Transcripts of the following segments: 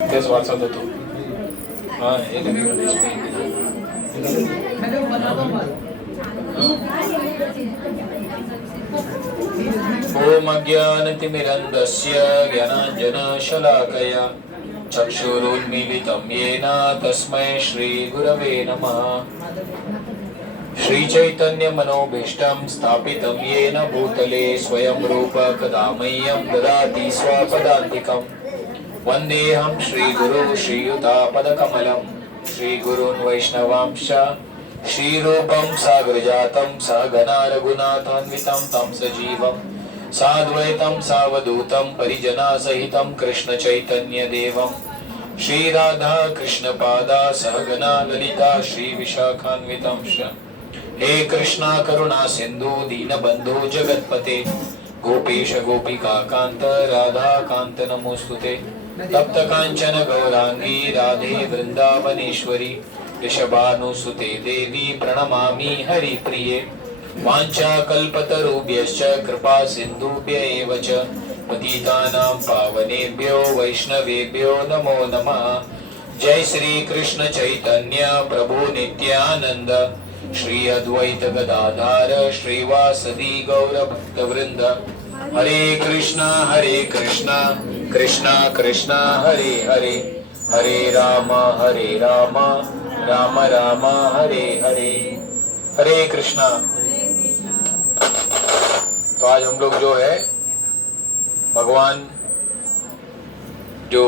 तेच वाचत होतो. हा हे लगेच डिस्प्ले. ओम अज्ञानतिमिरन्धस्य ज्ञानाञ्जनशलाकया चक्षुरुन्मीलितं येन तस्मै श्रीगुरवे नमः. श्रीचैतन्यमनोभीष्टं स्थापितं येन भूतले स्वयं रूप कदा मह्यं ददाति स्वपदान्तिकम्. वन्देऽहं श्रीगुरु श्रीयुतापदकमलं श्रीगुरून् वैष्णवांश्च श्रीरूपं साग्रजातं सहगना रघुनाथान्वितं तं सजीवं साद्वैतं सावधूतं परिजनसहितं कृष्णचैतन्यदेवं श्रीराधा कृष्णपादा सहगना ललिता श्रीविशाखान्वितंश्च. हे कृष्णा करुणा सिन्धु दीनबन्धु जगत्पते गोपेश गोपिका कांत राधा कांत नमोस्तुते. तप्त कांचन गौरांगी राधे वृंदावनेश्वरी वृषभानुसुते देवी प्रणमामि हरिप्रिये. वाञ्छाकल्पतरुभ्यश्च कृपा सिन्धुभ्य एव च पतितानां पावनेभ्यो वैष्णवेभ्यो नमो नमः. जय श्री कृष्ण चैतन्य प्रभु नित्यानंद श्री अद्वैत गदाधर श्रीवासदि गौर भक्तवृंद. हरे कृष्णा कृष्णा कृष्णा हरे हरे हरे राम राम राम हरे हरे. हरे कृष्णा. तो आज हम लोग जो है भगवान जो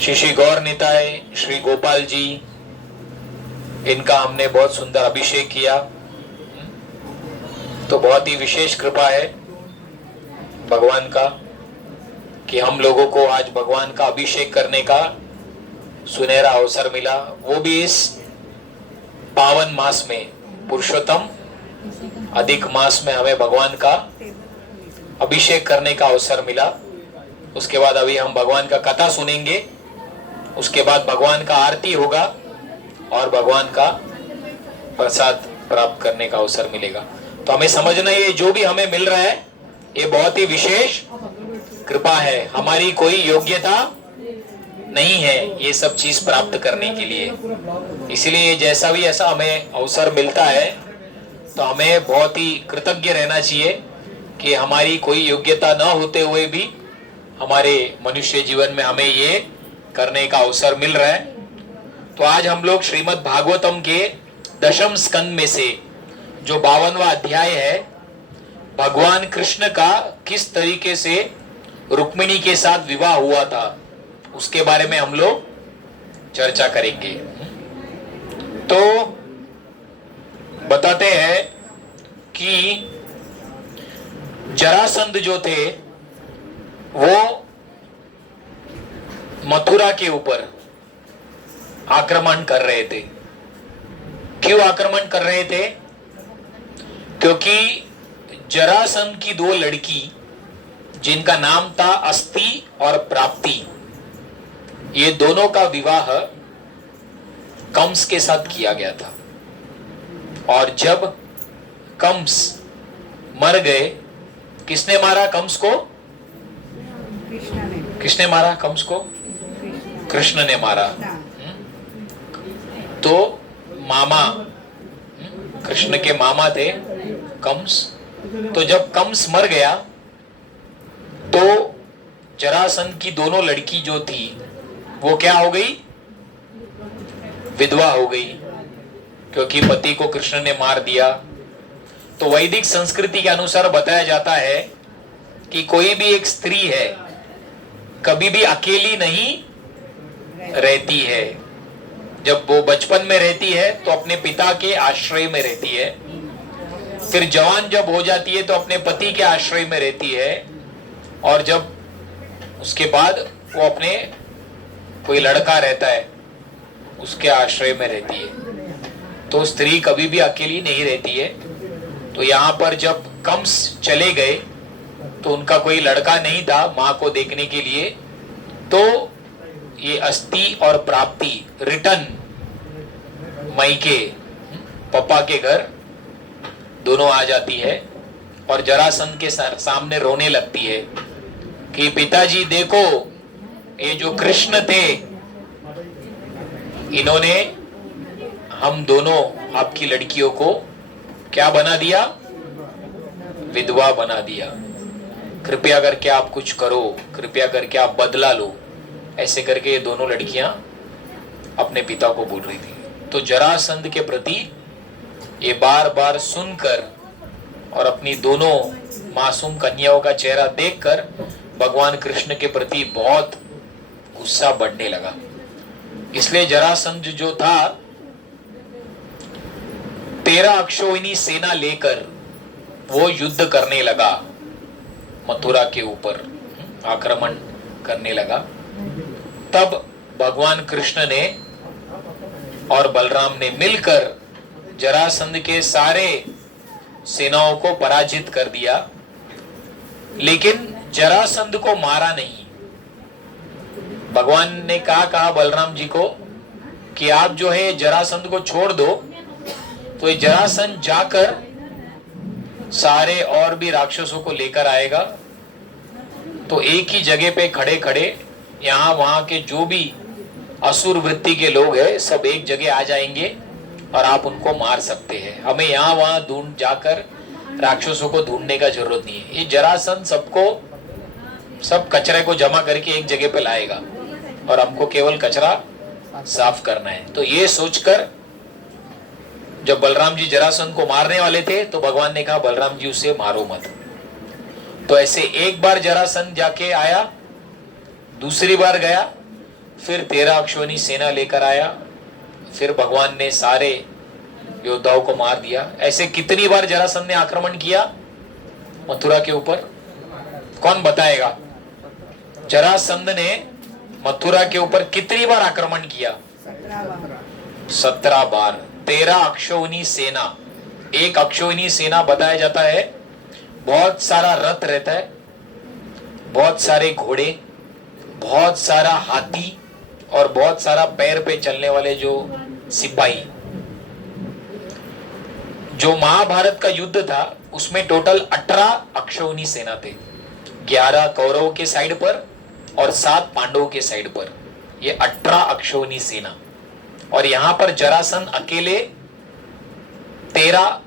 श्री गौर निताय श्री गोपाल जी, इनका हमने बहुत सुंदर अभिषेक किया. तो बहुत ही विशेष कृपा है भगवान का कि हम लोगों को आज भगवान का अभिषेक करने का सुनहरा अवसर मिला, वो भी इस पावन मास में, पुरुषोत्तम अधिक मास में हमें भगवान का अभिषेक करने का अवसर मिला. उसके बाद अभी हम भगवान का कथा सुनेंगे, उसके बाद भगवान का आरती होगा और भगवान का प्रसाद प्राप्त करने का अवसर मिलेगा. तो हमें समझना ये जो भी हमें मिल रहा है ये बहुत ही विशेष कृपा है. हमारी कोई योग्यता नहीं है ये सब चीज प्राप्त करने के लिए. इसलिए जैसा भी ऐसा हमें अवसर मिलता है तो हमें बहुत ही कृतज्ञ रहना चाहिए कि हमारी कोई योग्यता न होते हुए भी हमारे मनुष्य जीवन में हमें ये करने का अवसर मिल रहा है. तो आज हम लोग श्रीमद् भागवतम के दशम स्कंद में से जो 52वां अध्याय है, भगवान कृष्ण का किस तरीके से रुक्मिणी के साथ विवाह हुआ था उसके बारे में हम लोग चर्चा करेंगे. तो बताते हैं कि जरासंध जो थे वो मथुरा के ऊपर आक्रमण कर रहे थे. क्यों आक्रमण कर रहे थे? क्योंकि जरासंध की दो लड़की जिनका नाम था अस्ति और प्राप्ति, ये दोनों का विवाह कंस के साथ किया गया था. और जब कंस मर गए, किसने मारा कंस को? किसने मारा कंस को? कृष्ण ने मारा. तो मामा, कृष्ण के मामा थे कंस. तो जब कंस मर गया तो जरासंध की दोनों लड़की जो थी वो क्या हो गई? विधवा हो गई, क्योंकि पति को कृष्ण ने मार दिया. तो वैदिक संस्कृति के अनुसार बताया जाता है कि कोई भी एक स्त्री है कभी भी अकेली नहीं रहती है. जब वो बचपन में रहती है तो अपने पिता के आश्रय में रहती है, फिर जवान जब हो जाती है तो अपने पति के आश्रय में रहती है, और जब उसके बाद वो अपने कोई लड़का रहता है उसके आश्रय में रहती है. तो स्त्री कभी भी अकेली नहीं रहती है. तो यहाँ पर जब कंस चले गए तो उनका कोई लड़का नहीं था माँ को देखने के लिए, तो ये अस्ति और प्राप्ति रिटर्न मायके पापा के घर दोनों आ जाती है और जरासंध के सामने रोने लगती है कि पिताजी देखो ये जो कृष्ण थे, इन्होंने हम दोनों आपकी लड़कियों को क्या बना दिया? विधवा बना दिया। कृपया करके आप कुछ करो, कृपया करके आप बदला लो। ऐसे करके ये दोनों लड़कियां अपने पिता को बोल रही थी। तो जरासंध के प्रति ये बार बार सुनकर और अपनी दोनों मासूम कन्याओं का चेहरा देखकर भगवान कृष्ण के प्रति बहुत गुस्सा बढ़ने लगा। इसलिए जरासंध जो था 13 अक्षौहिणी सेना लेकर वो युद्ध करने लगा, मथुरा के ऊपर आक्रमण करने लगा। तब भगवान कृष्ण ने और बलराम ने मिलकर जरासंध के सारे सेनाओं को पराजित कर दिया, लेकिन जरासंध को मारा नहीं। भगवान ने कहा बलराम जी को कि आप जो है जरासंध को छोड़ दो, तो ये जरासंध जाकर सारे और भी राक्षसों को लेकर आएगा। तो एक ही जगह पे खड़े खड़े यहाँ वहां के जो भी असुर वृत्ति के लोग हैं सब एक जगह आ जाएंगे और आप उनको मार सकते हैं। हमें यहाँ वहां ढूंढ जाकर राक्षसों को ढूंढने का जरूरत नहीं है। ये जरासंध सब कचरे को जमा करके एक जगह पे लाएगा और हमको केवल कचरा साफ करना है। तो ये सोचकर जब बलराम जी जरासंध को मारने वाले थे तो भगवान ने कहा बलराम जी उसे मारो मत। तो ऐसे एक बार जरासंध जाके आया, दूसरी बार गया, फिर 13 अक्षौहिणी सेना लेकर आया, फिर भगवान ने सारे योद्धाओं को मार दिया। ऐसे कितनी बार जरासंध ने आक्रमण किया मथुरा के ऊपर? कौन बताएगा? जरासंध ने मथुरा के ऊपर कितनी बार आक्रमण किया? 17 बार। 13 अक्षौहिणी सेना। एक अक्षौहिणी सेना बताया जाता है बहुत सारा रथ रहता है, बहुत सारे घोड़े, बहुत सारा हाथी और बहुत सारा पैर पे चलने वाले जो सिपाही। जो महाभारत का युद्ध था उसमें टोटल 18 अक्षौहिणी सेना थे। 11 कौरवों के साइड पर और 7 पांडवों के साइड पर। ये 18 अक्षौहिणी सेना। और यहां पर जरासंध अकेले 13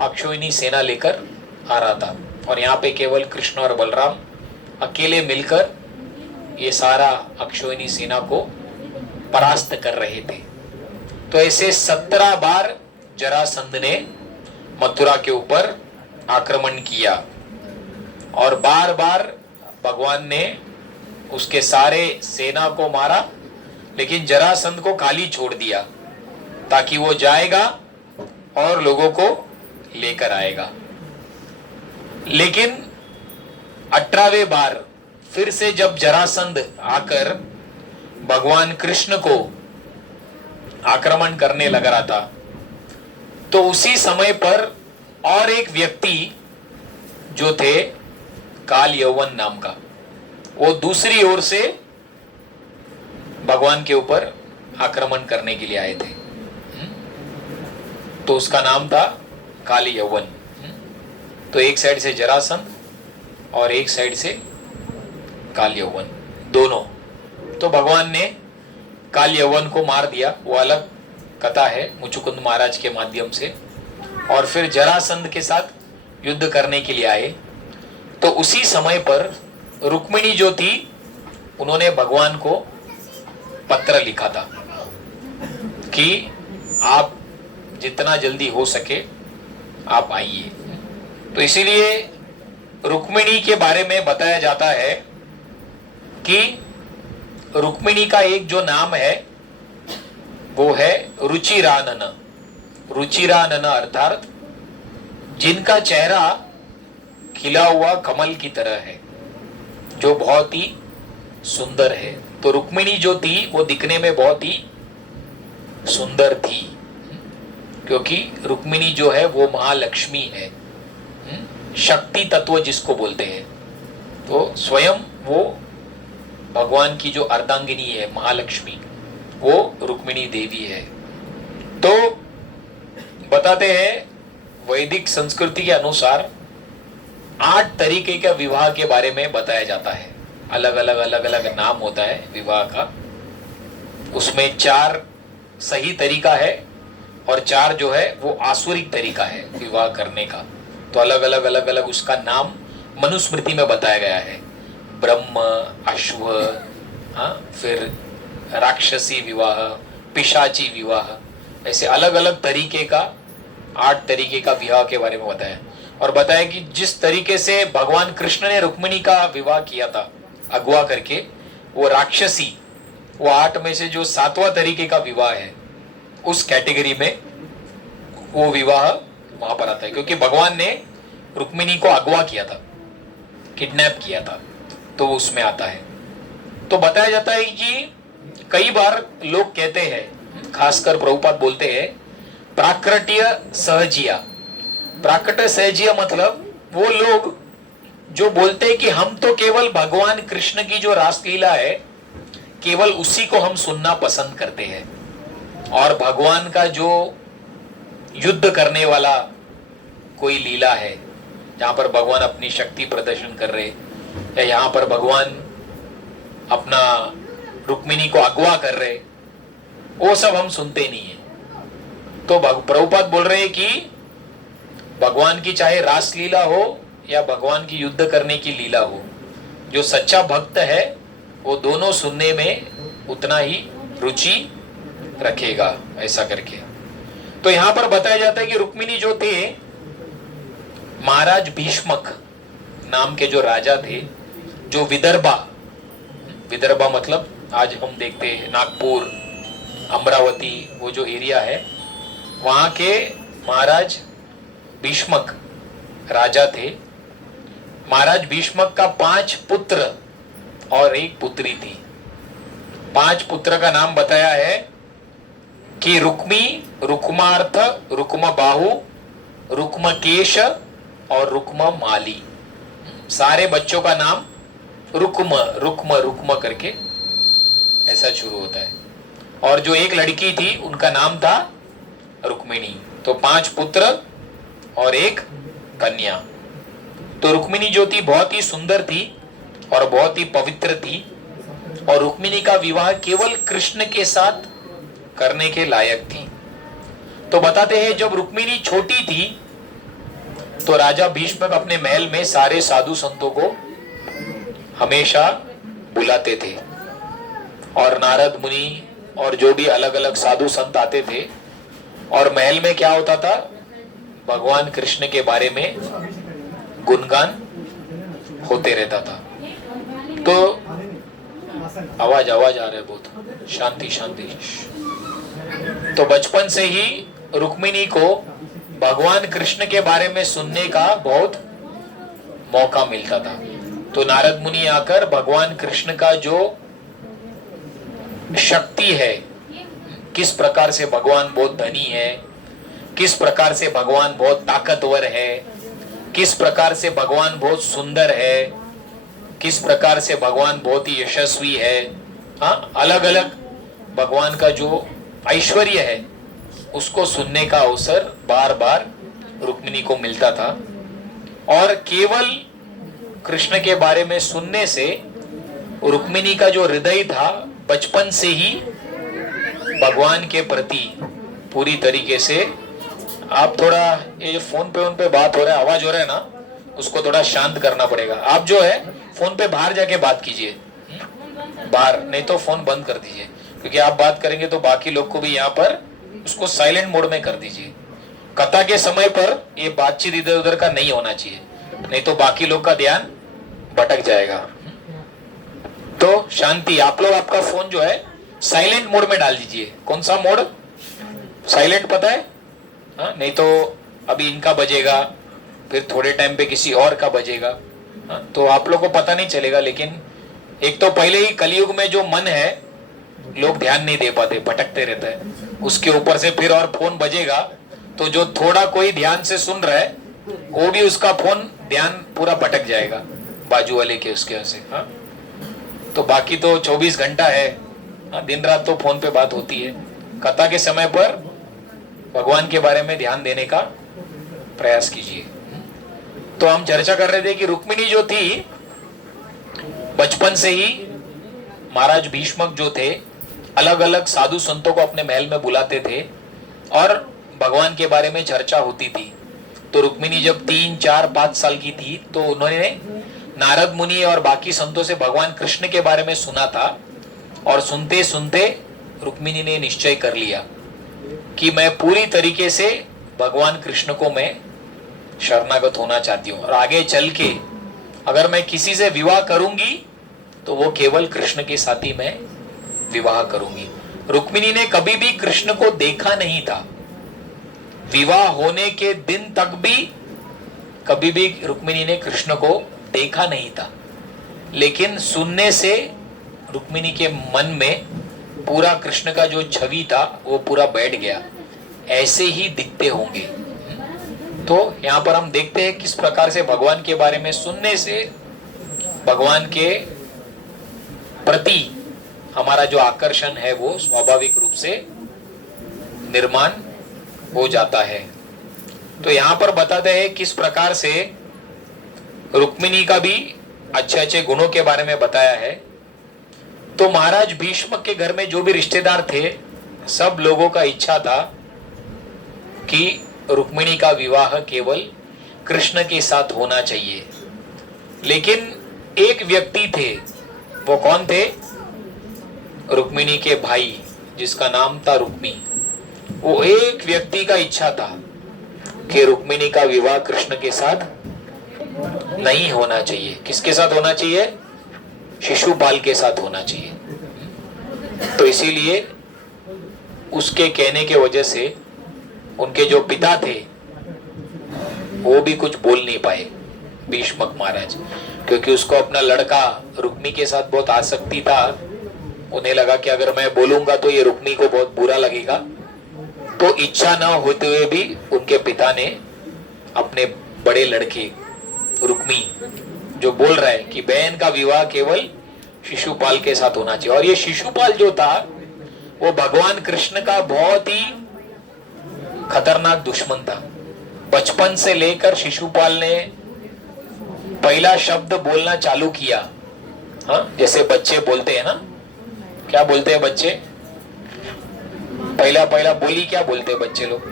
अक्षौहिणी सेना लेकर आ रहा था और यहाँ पे केवल कृष्ण और बलराम अकेले मिलकर ये सारा अक्षौहिणी सेना को परास्त कर रहे थे। तो ऐसे 17 बार जरासंध ने मथुरा के ऊपर आक्रमण किया और बार बार भगवान ने उसके सारे सेना को मारा, लेकिन जरासंध को खाली छोड़ दिया ताकि वो जाएगा और लोगों को लेकर आएगा। लेकिन 18वें बार फिर से जब जरासंध आकर भगवान कृष्ण को आक्रमण करने लग रहा था, तो उसी समय पर और एक व्यक्ति जो थे काल यौवन नाम का, वो दूसरी ओर से भगवान के ऊपर आक्रमण करने के लिए आए थे। तो उसका नाम था काल यौवन। तो एक साइड से जरासंध और एक साइड से काल यौवन, दोनों। तो भगवान ने काल यौवन को मार दिया, वो अलग कथा है मुचुकुंद महाराज के माध्यम से। और फिर जरासंध के साथ युद्ध करने के लिए आए। तो उसी समय पर रुक्मिणी जो थी उन्होंने भगवान को पत्र लिखा था कि आप जितना जल्दी हो सके आप आइए। तो इसीलिए रुक्मिणी के बारे में बताया जाता है कि रुक्मिणी का एक जो नाम है वो है रुचिरानन। रुचिरानन अर्थात जिनका चेहरा खिला हुआ कमल की तरह है, जो बहुत ही सुंदर है। तो रुक्मिणी जो थी वो दिखने में बहुत ही सुंदर थी, क्योंकि रुक्मिणी जो है वो महालक्ष्मी है, शक्ति तत्व जिसको बोलते हैं। तो स्वयं वो भगवान की जो अर्धांगिनी है महालक्ष्मी, वो रुक्मिणी देवी है। तो बताते हैं वैदिक संस्कृति के अनुसार 8 तरीके के विवाह के बारे में बताया जाता है। अलग अलग नाम होता है विवाह का। उसमें 4 सही तरीका है और 4 जो है वो आसुरिक तरीका है विवाह करने का। तो अलग अलग उसका नाम मनुस्मृति में बताया गया है। ब्रह्म, अश्व, हाँ, फिर राक्षसी विवाह, पिशाची विवाह, ऐसे अलग अलग तरीके का 8 तरीके का विवाह के बारे में बताया। और बताया कि जिस तरीके से भगवान कृष्ण ने रुक्मिणी का विवाह किया था अगवा करके, वो राक्षसी, वो 8 में से जो 7वां तरीके का विवाह है उस कैटेगरी में वो विवाह वहां पर आता है, क्योंकि भगवान ने रुक्मिणी को अगवा किया था, किडनैप किया था, तो उसमें आता है। तो बताया जाता है कि कई बार लोग कहते हैं, खासकर प्रभुपाद बोलते हैं, प्राकृत्य सहजिया। प्राकृत्य सहजिया मतलब वो लोग जो बोलते हैं कि हम तो केवल भगवान कृष्ण की जो रासलीला है केवल उसी को हम सुनना पसंद करते हैं, और भगवान का जो युद्ध करने वाला कोई लीला है जहां पर भगवान अपनी शक्ति प्रदर्शन कर रहे, या यहां पर भगवान अपना रुक्मिणी को अगवा कर रहे, वो सब हम सुनते नहीं है। तो प्रभुपाद बोल रहे हैं कि भगवान की चाहे रासलीला हो या भगवान की युद्ध करने की लीला हो, जो सच्चा भक्त है वो दोनों सुनने में उतना ही रुचि रखेगा, ऐसा करके। तो यहां पर बताया जाता है कि रुक्मिणी जो थे, महाराज भीष्मक नाम के जो राजा थे, जो विदर्भा मतलब आज हम देखते हैं नागपुर, अमरावती, वो जो एरिया है, वहां के महाराज भीष्मक राजा थे। महाराज भीष्मक का 5 पुत्र और 1 पुत्री थी। 5 पुत्र का नाम बताया है कि रुक्मी, रुक्मार्थ, रुक्म बाहु, रुक्म केश और रुक्म माली। सारे बच्चों का नाम रुक्म रुक्म रुक्म करके ऐसा शुरू होता है। और जो 1 लड़की थी उनका नाम था रुक्मिणी। तो 5 पुत्र और 1 कन्या। तो रुक्मिणी जो थी बहुत ही सुंदर थी और बहुत ही पवित्र थी, और रुक्मिणी का विवाह केवल कृष्ण के साथ करने के लायक थी। तो बताते हैं जब रुक्मिणी छोटी थी तो राजा भीष्मक अपने महल में सारे साधु संतों को हमेशा बुलाते थे, और नारद मुनि और जो भी अलग अलग साधु संत आते थे, और महल में क्या होता था, भगवान कृष्ण के बारे में गुणगान होते रहता था। तो आवाज आ रहा है बहुत, शांति शांति। तो बचपन से ही रुक्मिणी को भगवान कृष्ण के बारे में सुनने का बहुत मौका मिलता था। तो नारद मुनि आकर भगवान कृष्ण का जो शक्ति है, किस प्रकार से भगवान बहुत धनी है, किस प्रकार से भगवान बहुत ताकतवर है, किस प्रकार से भगवान बहुत सुंदर है, किस प्रकार से भगवान बहुत ही यशस्वी है, हाँ, अलग अलग भगवान का जो ऐश्वर्य है उसको सुनने का अवसर बार बार रुक्मिणी को मिलता था। और केवल कृष्ण के बारे में सुनने से रुक्मिणी का जो हृदय था बचपन से ही भगवान के प्रति पूरी तरीके से। आप थोड़ा ये जो फोन पे उन पे बात हो रहा है, आवाज हो रहा है ना, उसको थोड़ा शांत करना पड़ेगा। आप जो है फोन पे बाहर जाके बात कीजिए, बाहर, नहीं तो फोन बंद कर दीजिए, क्योंकि आप बात करेंगे तो बाकी लोग को भी यहाँ पर उसको साइलेंट मोड में कर दीजिए। कथा के समय पर ये बातचीत इधर उधर का नहीं होना चाहिए, नहीं तो बाकी लोग का ध्यान भटक जाएगा। तो शांति, आप लोग आपका फोन जो है साइलेंट मोड में डाल दीजिए। कौन सा मोड? साइलेंट, पता है? हाँ, नहीं तो अभी इनका बजेगा, फिर थोड़े टाइम पे किसी और का बजेगा, हाँ, तो आप लोग को पता नहीं चलेगा। लेकिन एक तो पहले ही कलयुग में जो मन है लोग ध्यान नहीं दे पाते, भटकते रहते हैं, उसके ऊपर से फिर और फोन बजेगा तो जो थोड़ा कोई ध्यान से सुन रहा है वो भी उसका फोन ध्यान पूरा भटक जाएगा बाजू वाले के उसके से। हाँ, तो बाकी तो 24 घंटा है, हाँ, दिन रात तो फोन पे बात होती है। कथा के समय पर भगवान के बारे में ध्यान देने का प्रयास कीजिए। तो हम चर्चा कर रहे थे कि रुक्मिणी जो थी बचपन से ही महाराज भीष्मक जो थे अलग अलग साधु संतों को अपने महल में बुलाते थे और भगवान के बारे में चर्चा होती थी। तो रुक्मिणी जब 3, 4, 5 साल की थी तो उन्होंने नारद मुनि और बाकी संतों से भगवान कृष्ण के बारे में सुना था और सुनते सुनते रुक्मिणी ने निश्चय कर लिया कि मैं पूरी तरीके से भगवान कृष्ण को मैं शरणागत होना चाहती हूँ और आगे चल के अगर मैं किसी से विवाह करूंगी तो वो केवल कृष्ण के साथ ही मैं विवाह करूंगी। रुक्मिणी ने कभी भी कृष्ण को देखा नहीं था। विवाह होने के दिन तक भी कभी भी रुक्मिणी ने कृष्ण को देखा नहीं था, लेकिन सुनने से रुक्मिणी के मन में पूरा कृष्ण का जो छवि था वो पूरा बैठ गया, ऐसे ही दिखते होंगे। तो यहाँ पर हम देखते हैं किस प्रकार से भगवान के बारे में सुनने से भगवान के प्रति हमारा जो आकर्षण है वो स्वाभाविक रूप से निर्माण हो जाता है। तो यहाँ पर बताते हैं किस प्रकार से रुक्मिणी का भी अच्छे अच्छे गुणों के बारे में बताया है। तो महाराज भीष्म के घर में जो भी रिश्तेदार थे सब लोगों का इच्छा था कि रुक्मिणी का विवाह केवल कृष्ण के साथ होना चाहिए, लेकिन एक व्यक्ति थे। वो कौन थे? रुक्मिणी के भाई जिसका नाम था रुक्मी। वो एक व्यक्ति का इच्छा था कि रुक्मिणी का विवाह कृष्ण के साथ नहीं होना चाहिए। किसके साथ होना चाहिए? शिशुपाल के साथ होना चाहिए। तो इसीलिए उसके कहने के वजह से उनके जो पिता थे वो भी कुछ बोल नहीं पाए भीष्मक महाराज, क्योंकि उसको अपना लड़का रुक्मी के साथ बहुत आसक्ति था। उन्हें लगा कि अगर मैं बोलूंगा तो ये रुक्मी को बहुत बुरा लगेगा। तो इच्छा न होते हुए भी उनके पिता ने अपने बड़े लड़के रुक्मी जो बोल रहा है कि बहन का विवाह केवल शिशुपाल के साथ होना चाहिए। और ये शिशुपाल जो था वो भगवान कृष्ण का बहुत ही खतरनाक दुश्मन था। बचपन से लेकर शिशुपाल ने पहला शब्द बोलना चालू किया, हाँ, जैसे बच्चे बोलते हैं ना, क्या बोलते हैं बच्चे? पहला पहला बोली क्या बोलते हैं बच्चे लोग?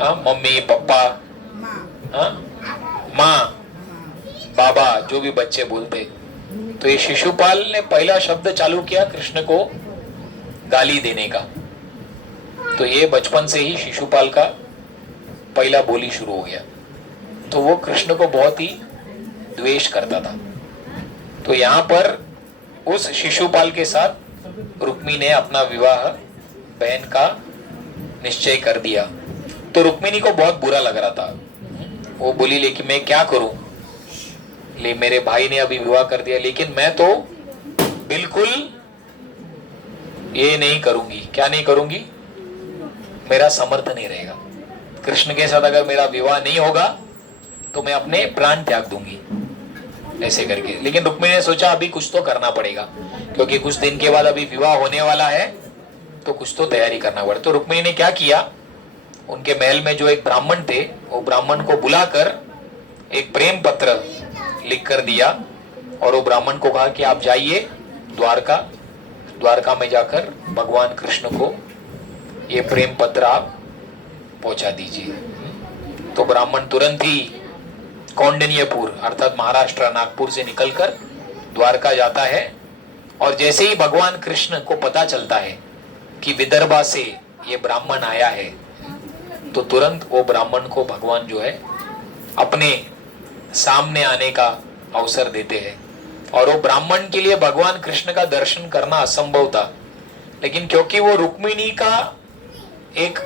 हाँ, मम्मी, पापा, हाँ, माँ, बाबा, जो भी बच्चे बोलते। तो ये शिशुपाल ने पहला शब्द चालू किया कृष्ण को गाली देने का। तो ये बचपन से ही शिशुपाल का पहला बोली शुरू हो गया। तो वो कृष्ण को बहुत ही द्वेष करता था। तो यहाँ पर उस शिशुपाल के साथ रुक्मी ने अपना विवाह बहन का निश्चय कर दिया। तो रुक्मिणी को बहुत बुरा लग रहा था। वो बोली लेकिन मैं क्या करूं, ले मेरे भाई ने अभी विवाह कर दिया, लेकिन मैं तो बिल्कुल ये नहीं करूंगी। क्या नहीं करूंगी? मेरा समर्थ नहीं रहेगा। कृष्ण के साथ अगर मेरा विवाह नहीं होगा तो मैं अपने प्राण त्याग दूंगी, ऐसे करके। लेकिन रुक्मिणी ने सोचा अभी कुछ तो करना पड़ेगा, क्योंकि कुछ दिन के बाद अभी विवाह होने वाला है, तो कुछ तो तैयारी करना पड़ेगा। तो रुक्मिणी ने क्या किया, उनके महल में जो एक ब्राह्मण थे वो ब्राह्मण को बुलाकर एक प्रेम पत्र लिख कर दिया और वो ब्राह्मण को कहा कि आप जाइए द्वारका में जाकर भगवान कृष्ण को ये प्रेम पत्र आप पहुंचा दीजिए। तो ब्राह्मण तुरंत ही कौंडिन्यपुर अर्थात महाराष्ट्र नागपुर से निकलकर द्वारका जाता है। और जैसे ही भगवान कृष्ण को पता चलता है कि विदर्भा से ये ब्राह्मण आया है, तो तुरंत वो ब्राह्मण को भगवान जो है अपने सामने आने का अवसर देते हैं। और वो ब्राह्मण के लिए भगवान कृष्ण का दर्शन करना असंभव था, लेकिन क्योंकि वो रुक्मिणी का एक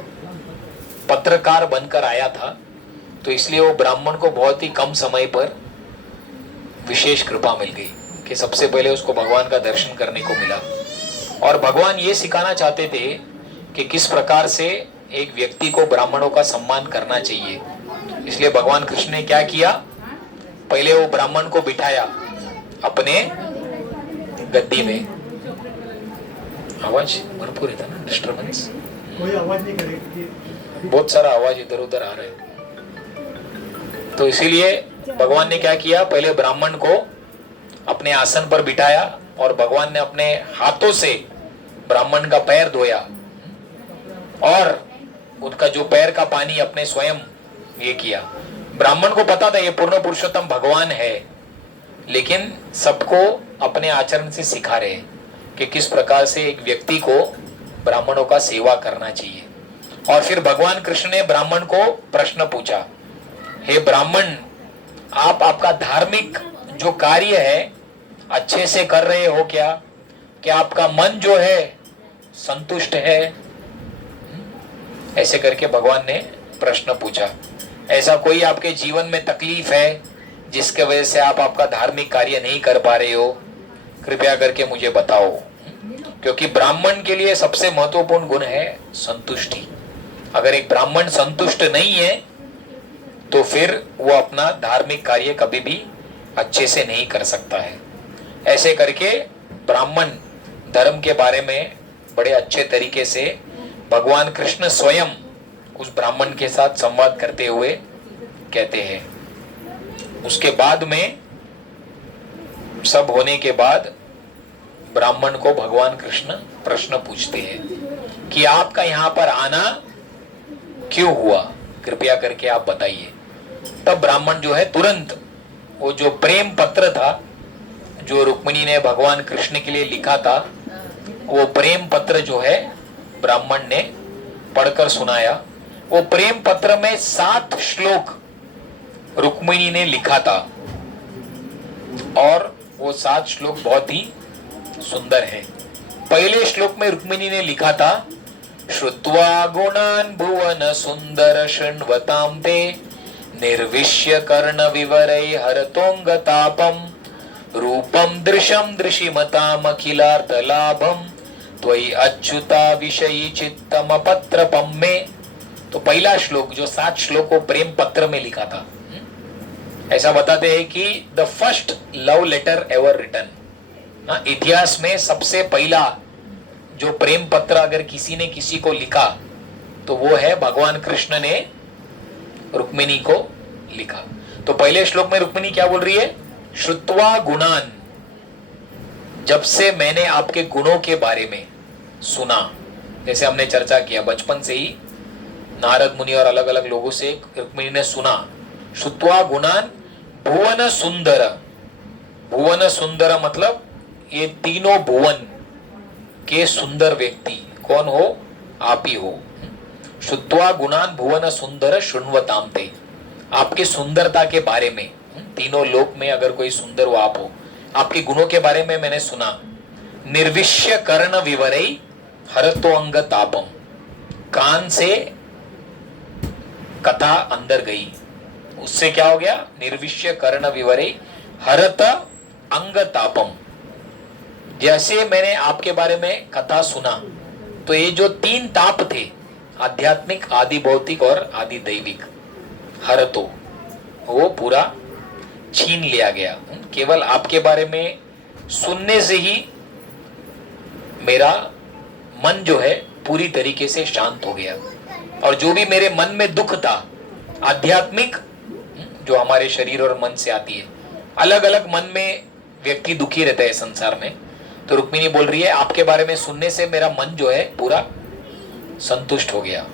पत्रकार बनकर आया था, तो इसलिए वो ब्राह्मण को बहुत ही कम समय पर विशेष कृपा मिल गई कि सबसे पहले उसको भगवान का दर्शन करने को मिला। और भगवान ये सिखाना चाहते थे कि किस प्रकार से एक व्यक्ति को ब्राह्मणों का सम्मान करना चाहिए। इसलिए भगवान कृष्ण ने क्या किया, पहले वो ब्राह्मण को बिठाया अपने गद्दी में। आवाज भरपूर है ना, डिस्टर्बेंस, कोई आवाज नहीं करेगी, बहुत सारा आवाज इधर उधर आ रहा है। तो इसीलिए भगवान ने क्या किया, पहले ब्राह्मण को अपने आसन पर बिठाया और भगवान ने अपने हाथों से ब्राह्मण का पैर धोया और उनका जो पैर का पानी अपने स्वयं ये किया। ब्राह्मण को पता था ये पूर्ण पुरुषोत्तम भगवान है, लेकिन सबको अपने आचरण से सिखा रहे कि किस प्रकार से एक व्यक्ति को ब्राह्मणों का सेवा करना चाहिए। और फिर भगवान कृष्ण ने ब्राह्मण को प्रश्न पूछा, हे ब्राह्मण, आप आपका धार्मिक जो कार्य है अच्छे से कर रहे हो क्या आपका मन जो है संतुष्ट है? ऐसे करके भगवान ने प्रश्न पूछा। ऐसा कोई आपके जीवन में तकलीफ है जिसके वजह से आप आपका धार्मिक कार्य नहीं कर पा रहे हो? कृपया करके मुझे बताओ। क्योंकि ब्राह्मण के लिए सबसे महत्वपूर्ण गुण है संतुष्टि। अगर एक ब्राह्मण संतुष्ट नहीं है तो फिर वो अपना धार्मिक कार्य कभी भी अच्छे से नहीं कर सकता है। ऐसे करके ब्राह्मण धर्म के बारे में बड़े अच्छे तरीके से भगवान कृष्ण स्वयं उस ब्राह्मण के साथ संवाद करते हुए कहते हैं। उसके बाद में सब होने के बाद ब्राह्मण को भगवान कृष्ण प्रश्न पूछते हैं कि आपका यहाँ पर आना क्यों हुआ, कृपया करके आप बताइए। तब ब्राह्मण जो है तुरंत वो जो प्रेम पत्र था जो रुक्मिणी ने भगवान कृष्ण के लिए लिखा था, वो प्रेम पत्र जो है ब्राह्मण ने पढ़कर सुनाया। वो प्रेम पत्र में 7 श्लोक रुक्मिणी ने लिखा था और वो 7 श्लोक बहुत ही सुंदर है। पहले श्लोक में रुक्मिणी ने लिखा था, श्रुत्वा गुणान् भुवन सुंदर शृण्वतां ते निर्विश्य कर्ण विवरै हरतोंगतापम रूपम दृशम दृशिमताम अखिलार्थ लाभम त्वयि अच्युता विषयी चित्तम पत्रपम में। तो पहला श्लोक जो 7 श्लोक को प्रेम पत्र में लिखा था, ऐसा बताते हैं कि the first love letter ever written, इतिहास में सबसे पहला जो प्रेम पत्र अगर किसी ने किसी को लिखा तो वो है भगवान कृष्ण ने रुक्मिणी को लिखा। तो पहले श्लोक में रुक्मिणी क्या बोल रही है? श्रुत्वा गुणान, जब से मैंने आपके गुणों के बारे में सुना, जैसे हमने चर्चा किया बचपन से ही नारद मुनि और अलग अलग लोगों से रुक्मिणी ने सुना। श्रुत्वा गुणान भुवन सुंदर, भुवन सुंदर मतलब ये तीनों भुवन के सुंदर व्यक्ति कौन हो? आप ही हो। श्रुत्वा गुणान भुवन सुंदर शृण्वताम ते, आपकी सुंदरता के बारे में, तीनों लोक में अगर कोई सुंदर वो आप हो, आपके गुणों के बारे में मैंने सुना। निर्विश्य कर्ण विवरै हरतो अंग तापम, कान से कथा अंदर गई, उससे क्या हो गया? निर्विश्य कर्ण विवरै हरत अंग तापम। जैसे मैंने आपके बारे में कथा सुना तो ये जो 3 ताप थे, आध्यात्मिक, आदि भौतिक और आदि दैविक, हरतो, वो पूरा छीन लिया गया। केवल आपके बारे में सुनने से ही मेरा मन जो है पूरी तरीके से शांत हो गया। और जो भी मेरे मन में दुख था, आध्यात्मिक जो हमारे शरीर और मन से आती है, अलग अलग मन में व्यक्ति दुखी रहता है संसार में, तो रुक्मिणी बोल रही है आपके बारे में सुनने से मेरा मन जो है पूरा संतुष्ट हो गया।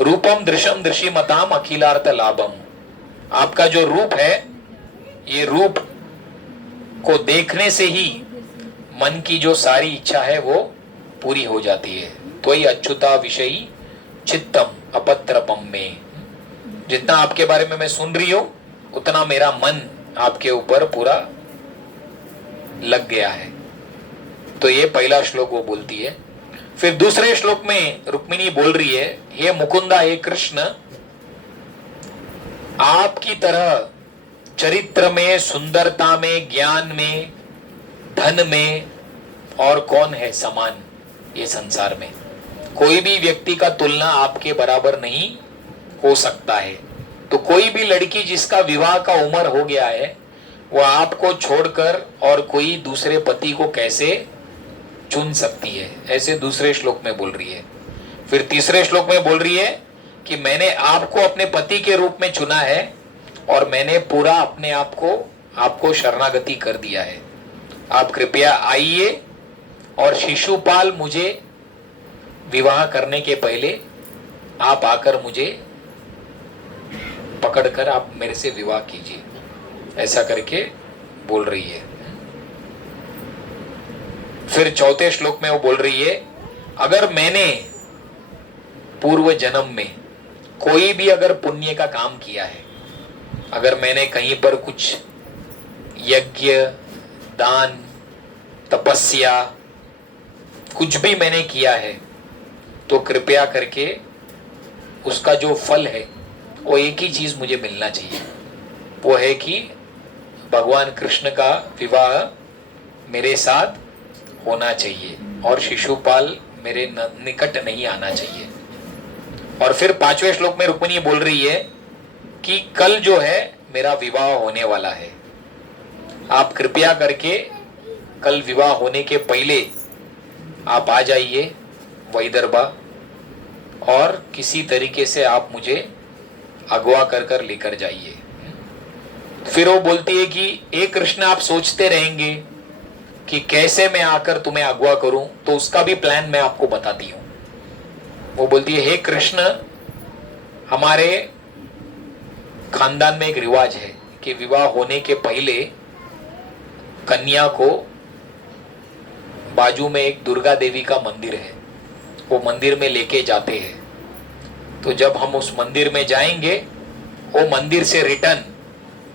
रूपम दृशम दृशिमताम अखिलार्थ लाभम, आपका जो रूप है, ये रूप को देखने से ही मन की जो सारी इच्छा है वो पूरी हो जाती है। त्वयि अच्युता विषयी चित्तम अपत्रपम में, जितना आपके बारे में मैं सुन रही हूं उतना मेरा मन आपके ऊपर पूरा लग गया है। तो ये पहला श्लोक वो बोलती है। फिर दूसरे श्लोक में रुक्मिणी बोल रही है, हे मुकुंदा, हे कृष्ण, आपकी तरह चरित्र में, सुंदरता में, ज्ञान में, धन में और कौन है समान ये संसार में? कोई भी व्यक्ति का तुलना आपके बराबर नहीं हो सकता है। तो कोई भी लड़की जिसका विवाह का उम्र हो गया है, वो आपको छोड़कर और कोई दूसरे पति को कैसे चुन सकती है? ऐसे दूसरे श्लोक में बोल रही है। फिर तीसरे श्लोक में बोल रही है कि मैंने आपको अपने पति के रूप में चुना है और मैंने पूरा अपने आप को आपको शरणागति कर दिया है। आप कृपया आइए और शिशुपाल मुझे विवाह करने के पहले आप आकर मुझे पकड़कर आप मेरे से विवाह कीजिए, ऐसा करके बोल रही है। फिर चौथे श्लोक में वो बोल रही है, अगर मैंने पूर्व जन्म में कोई भी अगर पुण्य का काम किया है, अगर मैंने कहीं पर कुछ यज्ञ, दान, तपस्या कुछ भी मैंने किया है, तो कृपया करके उसका जो फल है वो एक ही चीज मुझे मिलना चाहिए, वो है कि भगवान कृष्ण का विवाह मेरे साथ होना चाहिए और शिशुपाल मेरे निकट नहीं आना चाहिए। और फिर 5वें श्लोक में रुक्मिणी बोल रही है कि कल जो है मेरा विवाह होने वाला है, आप कृपया करके कल विवाह होने के पहले आप आ जाइए वैदर्भा और किसी तरीके से आप मुझे अगवा कर लेकर जाइए। फिर वो बोलती है कि ए कृष्ण, आप सोचते रहेंगे कि कैसे मैं आकर तुम्हें अगवा करूं, तो उसका भी प्लान मैं आपको बताती हूं। वो बोलती है, हे कृष्ण, हमारे खानदान में एक रिवाज है कि विवाह होने के पहले कन्या को बाजू में एक दुर्गा देवी का मंदिर है, वो मंदिर में लेके जाते हैं। तो जब हम उस मंदिर में जाएंगे, वो मंदिर से रिटर्न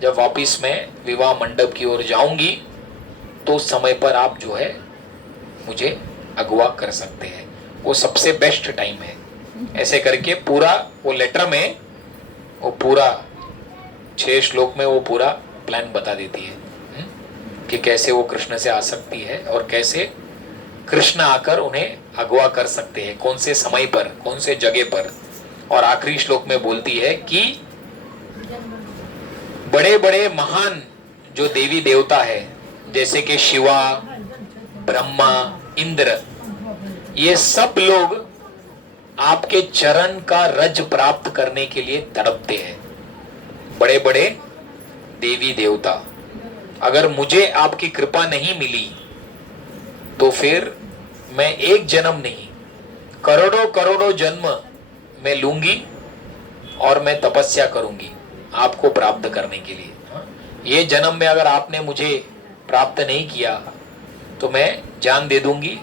जब वापिस मैं विवाह मंडप की ओर जाऊंगी, तो उस समय पर आप जो है मुझे अगवा कर सकते हैं, वो सबसे बेस्ट टाइम है। ऐसे करके पूरा वो लेटर में वो पूरा 6 श्लोक में वो पूरा प्लान बता देती है कि कैसे वो कृष्ण से आ सकती है और कैसे कृष्ण आकर उन्हें अगवा कर सकते हैं, कौन से समय पर, कौन से जगह पर। और आखिरी श्लोक में बोलती है कि बड़े बड़े महान जो देवी देवता है, जैसे कि शिवा, ब्रह्मा, इंद्र, ये सब लोग आपके चरण का रज प्राप्त करने के लिए तड़पते हैं। बड़े बड़े देवी देवता, अगर मुझे आपकी कृपा नहीं मिली तो फिर मैं एक जन्म नहीं, करोड़ों करोड़ों जन्म मैं लूंगी और मैं तपस्या करूंगी आपको प्राप्त करने के लिए। ये जन्म में अगर आपने मुझे प्राप्त नहीं किया तो मैं जान दे दूंगी,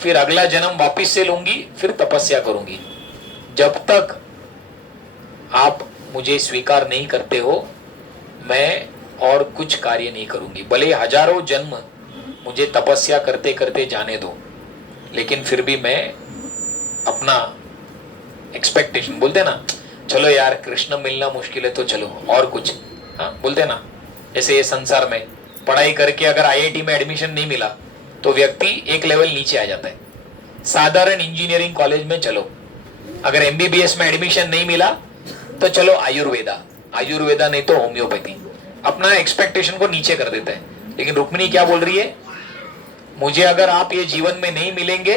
फिर अगला जन्म वापिस से लूंगी, फिर तपस्या करूंगी। जब तक आप मुझे स्वीकार नहीं करते हो, मैं और कुछ कार्य नहीं करूंगी। भले हजारों जन्म मुझे तपस्या करते करते जाने दो, लेकिन फिर भी मैं अपना एक्सपेक्टेशन, बोलते ना, चलो यार कृष्ण मिलना मुश्किल है तो चलो और कुछ, हाँ बोलते ना, जैसे ये संसार में पढ़ाई करके अगर आईआईटी में एडमिशन नहीं मिला तो व्यक्ति एक लेवल नीचे आ जाता है। साधारण इंजीनियरिंग कॉलेज में चलो, अगर एमबीबीएस में एडमिशन नहीं मिला तो चलो आयुर्वेदा, आयुर्वेदा नहीं तो होम्योपैथी, अपना एक्सपेक्टेशन को नीचे कर देता है। लेकिन रुक्मिणी क्या बोल रही है, मुझे अगर आप ये जीवन में नहीं मिलेंगे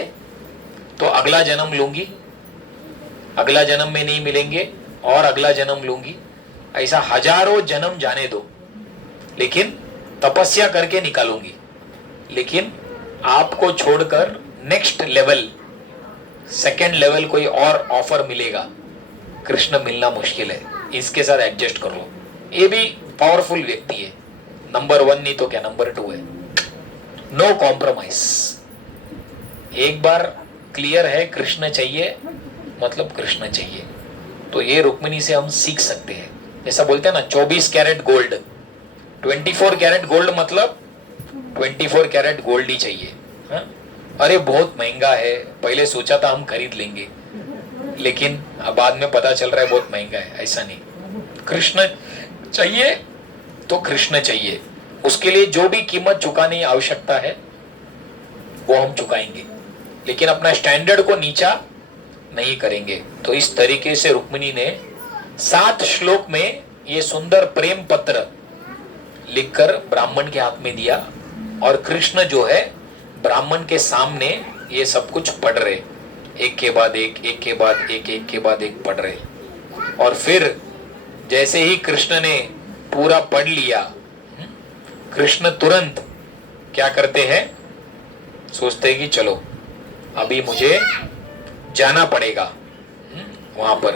तो अगला जन्म लूंगी, अगला जन्म में नहीं मिलेंगे और अगला जन्म लूंगी, ऐसा हजारों जन्म जाने दो, लेकिन तपस्या करके निकालूंगी। लेकिन आपको छोड़कर नेक्स्ट लेवल, सेकेंड लेवल कोई और ऑफर मिलेगा, कृष्ण मिलना मुश्किल है, इसके साथ एडजस्ट कर लो। ये भी पावरफुल व्यक्ति है, नंबर 1 नहीं तो क्या नंबर 2 है। नो कॉम्प्रोमाइज, एक बार क्लियर है कृष्ण चाहिए मतलब कृष्ण चाहिए। तो ये रुक्मिणी से हम सीख सकते हैं। जैसा बोलते हैं ना 24 कैरेट गोल्ड, 24 कैरेट गोल्ड मतलब 24 कैरेट गोल्ड ही चाहिए। हा? अरे बहुत महंगा है, पहले सोचा था हम खरीद लेंगे, लेकिन अब बाद में पता चल रहा है बहुत महंगा है। ऐसा नहीं, कृष्ण चाहिए तो कृष्ण चाहिए, उसके लिए जो भी कीमत चुकाने की आवश्यकता है वो हम चुकाएंगे, लेकिन अपना स्टैंडर्ड को नीचा नहीं करेंगे। तो इस तरीके से रुक्मिणी ने 7 श्लोक में ये सुंदर प्रेम पत्र लिखकर ब्राह्मण के हाथ में दिया, और कृष्ण जो है ब्राह्मण के सामने ये सब कुछ पढ़ रहे, एक के बाद एक, एक के बाद एक, एक के बाद एक पढ़ रहे। और फिर जैसे ही कृष्ण ने पूरा पढ़ लिया, कृष्ण तुरंत क्या करते हैं, सोचते हैं कि चलो अभी मुझे जाना पड़ेगा वहां पर,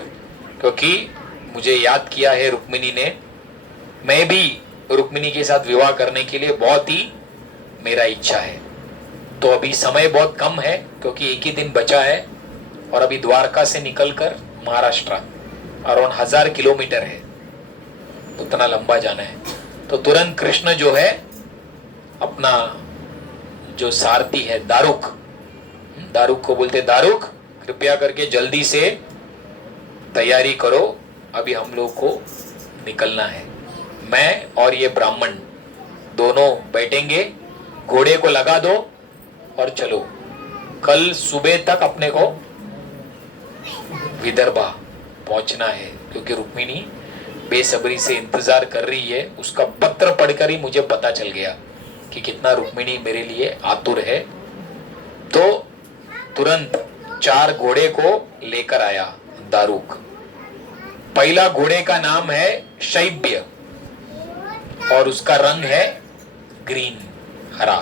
क्योंकि मुझे याद किया है रुक्मिणी ने, मैं भी रुक्मिणी के साथ विवाह करने के लिए बहुत ही मेरा इच्छा है। तो अभी समय बहुत कम है क्योंकि एक ही दिन बचा है और अभी द्वारका से निकलकर महाराष्ट्र अराउंड 1000 किलोमीटर है, उतना लंबा जाना है। तो तुरंत कृष्ण जो है अपना जो सारथी है दारुक, दारुक को बोलते दारुक कृपया करके जल्दी से तैयारी करो, अभी हम लोग को निकलना है। मैं और ये ब्राह्मण दोनों बैठेंगे, घोड़े को लगा दो और चलो, कल सुबह तक अपने को विदर्भा पहुंचना है, क्योंकि रुक्मिणी बेसब्री से इंतजार कर रही है। उसका पत्र पढ़कर ही मुझे पता चल गया कि कितना रुक्मिणी मेरे लिए आतुर है। तो तुरंत 4 घोड़े को लेकर आया दारुक। पहला घोड़े का नाम है शैब्य और उसका रंग है ग्रीन, हरा।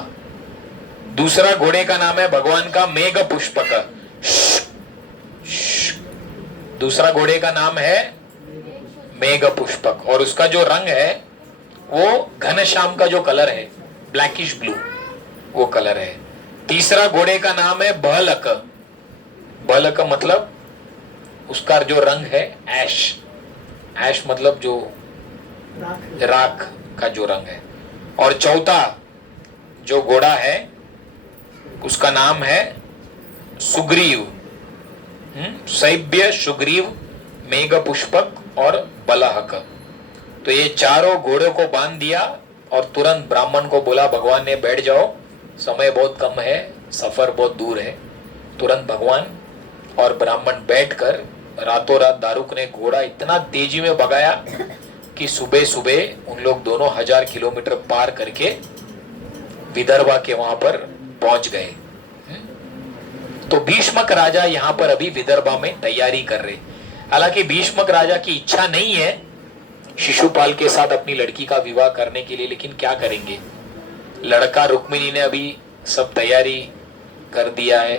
दूसरा घोड़े का नाम है भगवान का मेघ पुष्पक, दूसरा घोड़े का नाम है मेघ पुष्पक और उसका जो रंग है वो घनश्याम का जो कलर है, ब्लैकिश ब्लू, वो कलर है। तीसरा घोड़े का नाम है बहलक, बहलक मतलब उसका जो रंग है ऐश, ऐश मतलब जो राख का जो रंग है। और चौथा जो घोड़ा है उसका नाम है सुग्रीव, शैब्य, सुग्रीव, मेघ पुष्पक और बलहक। तो ये चारों घोड़ों को बांध दिया और तुरंत ब्राह्मण को बोला, भगवान ने बैठ जाओ, समय बहुत कम है, सफर बहुत दूर है। तुरंत भगवान और ब्राह्मण बैठकर रातों रात दारुक ने घोड़ा इतना तेजी में भगाया कि सुबह सुबह उन लोग दोनों 1000 किलोमीटर पार करके विदर्भा के वहां पर पहुंच गए। तो भीष्मक राजा यहाँ पर अभी विदर्भा में तैयारी कर रहे। हालांकि भीष्मक राजा की इच्छा नहीं है शिशुपाल के साथ अपनी लड़की का विवाह करने के लिए, लेकिन क्या करेंगे, लड़का रुक्मिणी ने अभी सब तैयारी कर दिया है,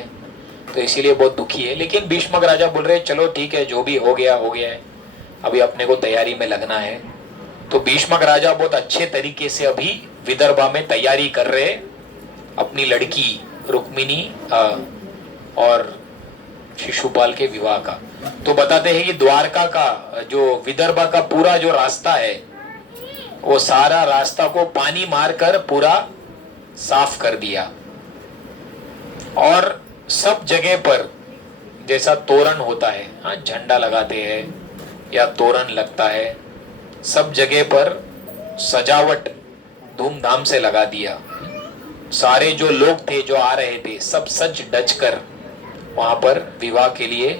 तो इसीलिए बहुत दुखी है। लेकिन भीष्मक राजा बोल रहे चलो ठीक है, जो भी हो गया है, अभी अपने को तैयारी में लगना है। तो भीष्मक राजा बहुत अच्छे तरीके से अभी विदर्भा में तैयारी कर रहे अपनी लड़की रुक्मिणी और शिशुपाल के विवाह का। तो बताते हैं कि द्वारका का जो विदर्भा का पूरा जो रास्ता है वो सारा रास्ता को पानी मारकर पूरा साफ कर दिया और सब जगह पर जैसा तोरण होता है, हाँ, झंडा लगाते हैं या तोरण लगता है, सब जगह पर सजावट धूमधाम से लगा दिया। सारे जो लोग थे जो आ रहे थे सब सज डच कर वहां पर विवाह के लिए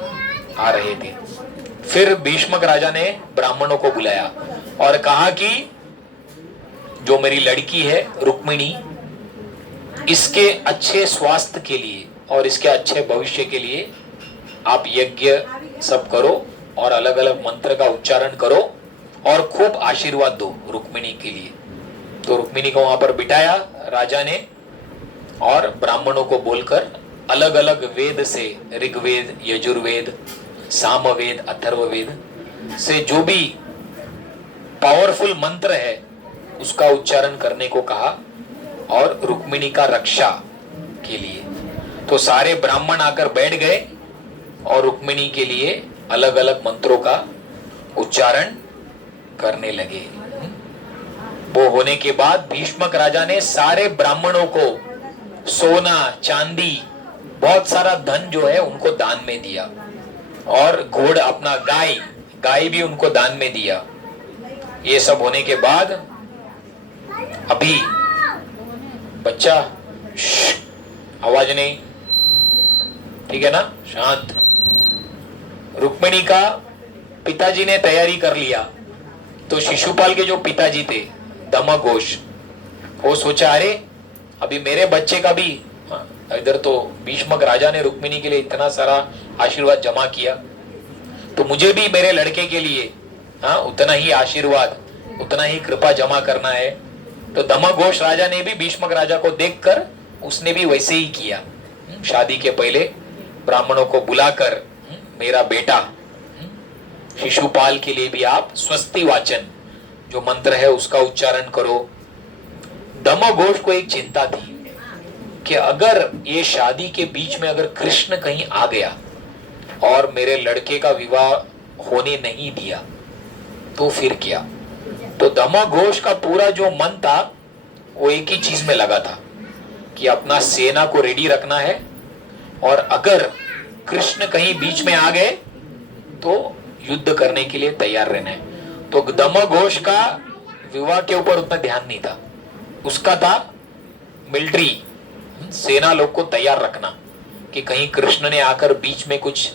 आ रहे थे। फिर भीष्मक राजा ने ब्राह्मणों को बुलाया और कहा कि जो मेरी लड़की है रुक्मिणी, इसके अच्छे स्वास्थ्य के लिए और इसके अच्छे भविष्य के लिए आप यज्ञ सब करो और अलग अलग मंत्र का उच्चारण करो और खूब आशीर्वाद दो रुक्मिणी के लिए। तो रुक्मिणी को वहां पर बिठाया राजा ने और ब्राह्मणों को बोलकर अलग अलग वेद से, ऋग्वेद, यजुर्वेद, सामवेद, अथर्ववेद से जो भी पावरफुल मंत्र है उसका उच्चारण करने को कहा और रुक्मिणी का रक्षा के लिए। तो सारे ब्राह्मण आकर बैठ गए और रुक्मिणी के लिए अलग अलग मंत्रों का उच्चारण करने लगे। वो होने के बाद भीष्मक राजा ने सारे ब्राह्मणों को सोना, चांदी, बहुत सारा धन जो है उनको दान में दिया और घोड़ अपना गाय भी उनको दान में दिया। ये सब होने के बाद अभी बच्चा आवाज नहीं, ठीक है ना, शांत। रुक्मिणी का पिताजी ने तैयारी कर लिया। तो शिशुपाल के जो पिताजी थे दमघोष, वो सोचा अरे अभी मेरे बच्चे का भी, इधर तो भीष्मक राजा ने रुक्मिणी के लिए इतना सारा आशीर्वाद जमा किया, तो मुझे भी मेरे लड़के के लिए उतना ही आशीर्वाद, उतना ही कृपा जमा करना है। तो दमघोष राजा ने भी भीष्मक राजा को देखकर उसने भी वैसे ही किया। शादी के पहले ब्राह्मणों को बुलाकर मेरा बेटा शिशुपाल के लिए भी आप स्वस्ति वाचन जो मंत्र है उसका उच्चारण करो। दमघोष को एक चिंता थी कि अगर ये शादी के बीच में अगर कृष्ण कहीं आ गया और मेरे लड़के का विवाह होने नहीं दिया तो फिर क्या। तो दमघोष का पूरा जो मन था वो एक ही चीज में लगा था कि अपना सेना को रेडी रखना है और अगर कृष्ण कहीं बीच में आ गए तो युद्ध करने के लिए तैयार रहना है। तो दमघोष का विवाह के ऊपर उतना ध्यान नहीं था, उसका था मिलिट्री सेना लोग को तैयार रखना कि कहीं कृष्ण ने आकर बीच में कुछ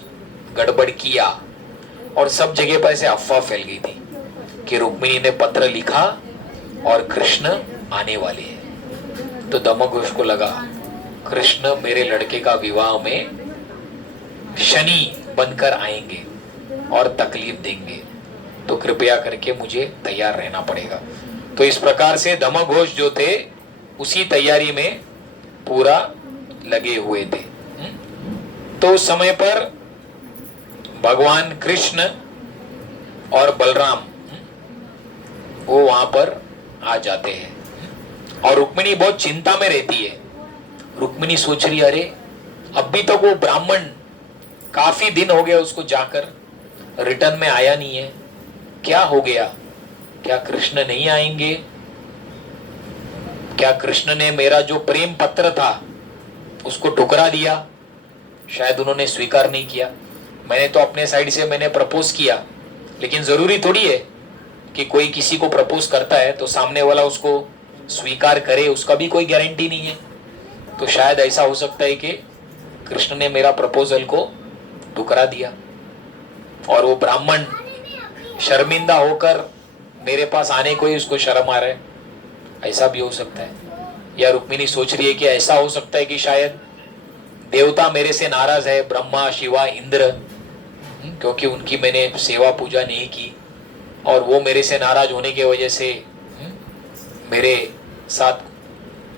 गड़बड़ किया। और सब जगह पर ऐसे अफवाह फैल गई थी कि रुक्मिणी ने पत्र लिखा और कृष्ण आने वाले हैं। तो दमघोष को लगा कृष्ण मेरे लड़के का विवाह में शनि बनकर आएंगे और तकलीफ देंगे, तो कृपया करके मुझे तैयार रहना पड़ेगा। तो इस प्रकार से दमघोष जो थे उसी तैयारी में पूरा लगे हुए थे। तो उस समय पर भगवान कृष्ण और बलराम वो वहां पर आ जाते हैं और रुक्मिणी बहुत चिंता में रहती है। रुक्मिणी सोच रही अरे अभी तक वो ब्राह्मण काफी दिन हो गया उसको जाकर रिटर्न में आया नहीं है, क्या हो गया, क्या कृष्ण नहीं आएंगे, क्या कृष्ण ने मेरा जो प्रेम पत्र था उसको ठुकरा दिया, शायद उन्होंने स्वीकार नहीं किया। मैंने तो अपने साइड से मैंने प्रपोज किया, लेकिन जरूरी थोड़ी है कि कोई किसी को प्रपोज करता है तो सामने वाला उसको स्वीकार करे, उसका भी कोई गारंटी नहीं है। तो शायद ऐसा हो सकता है कि कृष्ण ने मेरा प्रपोजल को ठुकरा दिया और वो ब्राह्मण शर्मिंदा होकर मेरे पास आने को ही उसको शर्म आ रहा है, ऐसा भी हो सकता है। या रुक्मिणी सोच रही है कि ऐसा हो सकता है कि शायद देवता मेरे से नाराज है, ब्रह्मा शिवा इंद्र, क्योंकि उनकी मैंने सेवा पूजा नहीं की और वो मेरे से नाराज होने की वजह से मेरे साथ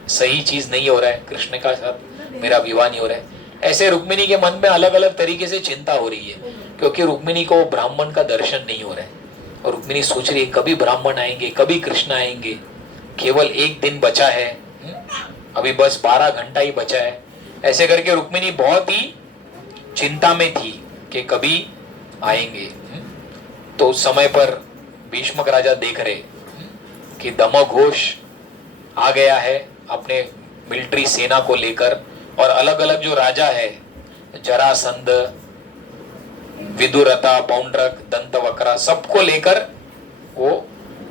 सही चीज नहीं हो रहा है, कृष्ण का साथ मेरा विवाह नहीं हो रहा है। ऐसे रुक्मिणी के मन में अलग अलग तरीके से चिंता हो रही है, क्योंकि रुक्मिणी को ब्राह्मण का दर्शन नहीं हो रहा है और रुक्मिणी सोच रही है कभी ब्राह्मण आएंगे, कभी कृष्ण आएंगे, केवल एक दिन बचा है, अभी बस 12 घंटा ही बचा है। ऐसे करके रुक्मिणी बहुत ही चिंता में थी कि कभी आएंगे। तो उस समय पर भीष्मक राजा देख रहे कि दमघोष आ गया है अपने मिलिट्री सेना को लेकर और अलग अलग जो राजा है जरासंध, विदुरता, पौंड्रक, दंतवक्रा सबको लेकर वो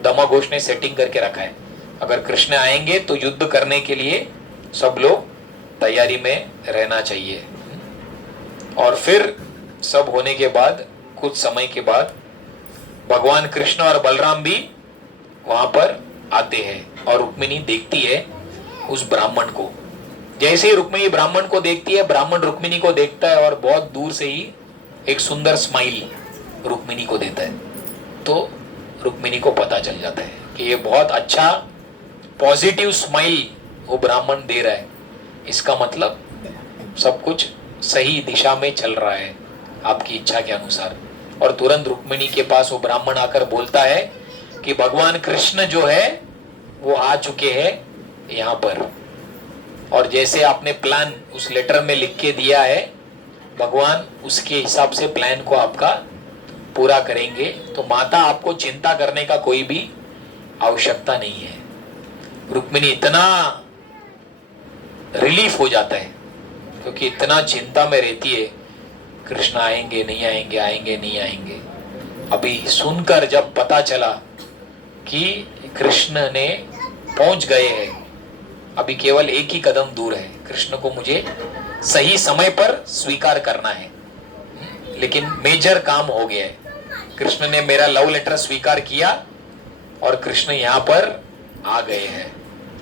दमघोष ने सेटिंग करके रखा है। अगर कृष्ण आएंगे तो युद्ध करने के लिए सब लोग तैयारी में रहना चाहिए। और फिर सब होने के बाद कुछ समय के बाद भगवान कृष्ण और बलराम भी वहां पर आते हैं और रुक्मिणी देखती है उस ब्राह्मण को। जैसे ही रुक्मिणी ब्राह्मण को देखती है, ब्राह्मण रुक्मिणी को देखता है और बहुत दूर से ही एक सुंदर स्माइल रुक्मिणी को देता है। तो रुक्मिणी को पता चल जाता है कि ये बहुत अच्छा पॉजिटिव स्माइल वो ब्राह्मण दे रहा है, इसका मतलब सब कुछ सही दिशा में चल रहा है आपकी इच्छा के अनुसार। और तुरंत रुक्मिणी के पास वो ब्राह्मण आकर बोलता है कि भगवान कृष्ण जो है वो आ चुके हैं यहाँ पर, और जैसे आपने प्लान उस लेटर में लिख के दिया है भगवान उसके हिसाब से प्लान को आपका पूरा करेंगे, तो माता आपको चिंता करने का कोई भी आवश्यकता नहीं है। रुक्मिणी इतना रिलीफ हो जाता है क्योंकि इतना चिंता में रहती है, कृष्ण आएंगे नहीं आएंगे, आएंगे नहीं आएंगे। अभी सुनकर जब पता चला कि कृष्ण ने पहुंच गए हैं, अभी केवल एक ही कदम दूर है, कृष्ण को मुझे सही समय पर स्वीकार करना है। लेकिन मेजर काम हो गया है, कृष्ण ने मेरा लव लेटर स्वीकार किया और कृष्ण यहाँ पर आ गए हैं,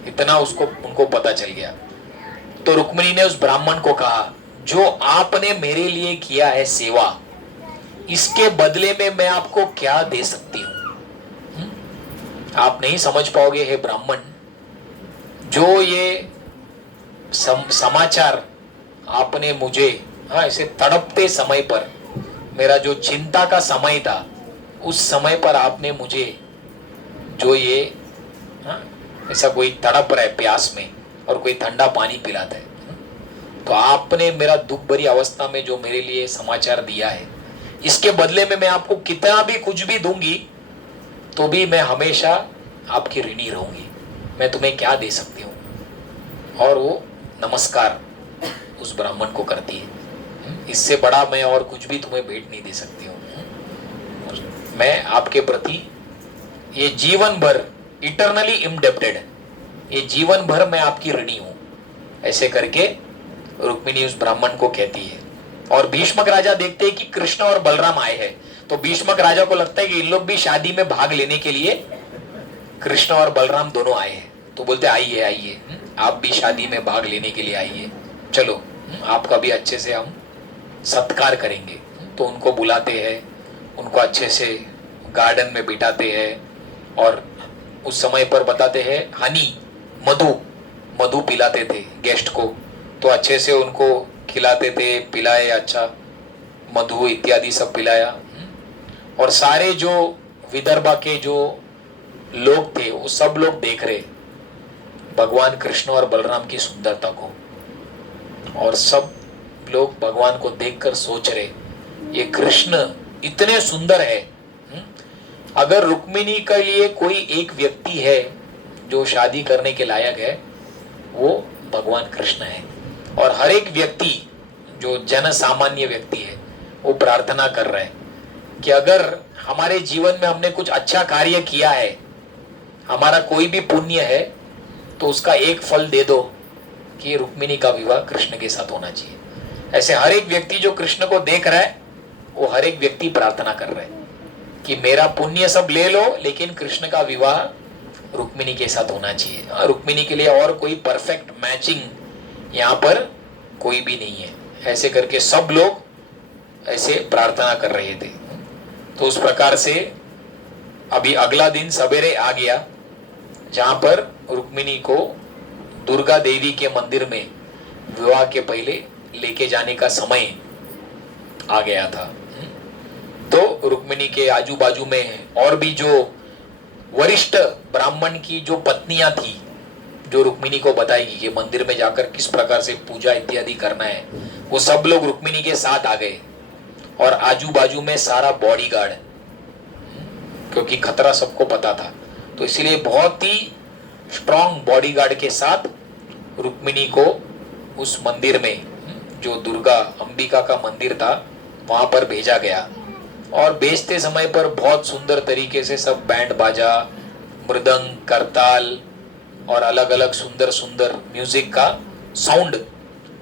इतना उनको पता चल गया। तो रुक्मिणी ने उस ब्राह्मण को कहा जो आपने मेरे लिए किया है सेवा, इसके बदले में मैं आपको क्या दे सकती हूं। आप नहीं समझ पाओगे हे ब्राह्मण जो ये समाचार आपने मुझे, हाँ, ऐसे तड़पते समय पर, मेरा जो चिंता का समय था उस समय पर आपने मुझे जो ये, हाँ, ऐसा कोई तड़प रहा है प्यास में और कोई ठंडा पानी पिलाता है, तो आपने मेरा दुख भरी अवस्था में जो मेरे लिए समाचार दिया है, इसके बदले में मैं आपको कितना भी कुछ भी दूंगी तो भी मैं हमेशा आपकी ऋणी रहूंगी। मैं तुम्हें क्या दे सकती हूँ? और वो नमस्कार उस ब्राह्मण को करती है। इससे बड़ा मैं और कुछ भी तुम्हें भेंट नहीं दे सकती हूँ। मैं आपके प्रति ये जीवन भर इटरनली इंडेप्टेड, ये जीवन भर मैं आपकी ऋणी हूं, ऐसे करके रुक्मिणी उस ब्राह्मण को कहती है। और भीष्मक राजा देखते हैं कि कृष्ण और बलराम आए हैं, तो भीष्मक राजा को लगता है कि इन लोग भी शादी में भाग लेने के लिए कृष्ण और बलराम दोनों आए हैं, तो बोलते आइए आइए, आप भी शादी में भाग लेने के लिए आइए, चलो आपका भी अच्छे से हम सत्कार करेंगे। तो उनको बुलाते हैं, उनको अच्छे से गार्डन में बिठाते हैं और उस समय पर बताते हैं हनी, मधु पिलाते थे गेस्ट को, तो अच्छे से उनको खिलाते थे, पिलाए, अच्छा मधु इत्यादि सब पिलाया। और सारे जो विदर्भा के जो लोग थे वो सब लोग देख रहे भगवान कृष्ण और बलराम की सुंदरता को, और सब लोग भगवान को देखकर सोच रहे ये कृष्ण इतने सुंदर है। अगर रुक्मिणी के लिए कोई एक व्यक्ति है जो शादी करने के लायक है, वो भगवान कृष्ण है। और हर एक व्यक्ति जो जन सामान्य व्यक्ति है वो प्रार्थना कर रहा है कि अगर हमारे जीवन में हमने कुछ अच्छा कार्य किया है, हमारा कोई भी पुण्य है, तो उसका एक फल दे दो कि रुक्मिणी का विवाह कृष्ण के साथ होना चाहिए। ऐसे हर एक व्यक्ति जो कृष्ण को देख रहा है, वो हर एक व्यक्ति प्रार्थना कर रहा है कि मेरा पुण्य सब ले लो, लेकिन कृष्ण का विवाह रुक्मिणी के साथ होना चाहिए। रुक्मिणी के लिए और कोई परफेक्ट मैचिंग यहाँ पर कोई भी नहीं है। ऐसे करके सब लोग ऐसे प्रार्थना कर रहे थे। तो उस प्रकार से अभी अगला दिन सवेरे आ गया, जहां पर रुक्मिणी को दुर्गा देवी के मंदिर में विवाह के पहले लेके जाने का समय आ गया था। तो रुक्मिणी के आजू बाजू में और भी जो वरिष्ठ ब्राह्मण की जो पत्नियां थी, जो रुक्मिणी को बताएगी कि मंदिर में जाकर किस प्रकार से पूजा इत्यादि करना है, वो सब लोग रुक्मिणी के साथ आ गए। और आजू बाजू में सारा बॉडीगार्ड, क्योंकि खतरा सबको पता था, तो इसलिए बहुत ही स्ट्रॉन्ग बॉडीगार्ड के साथ रुक्मिणी को उस मंदिर में, जो दुर्गा अंबिका का मंदिर था, वहां पर भेजा गया। और भेजते समय पर बहुत सुंदर तरीके से सब बैंड बाजा, मृदंग, करताल और अलग अलग सुंदर सुंदर म्यूजिक का साउंड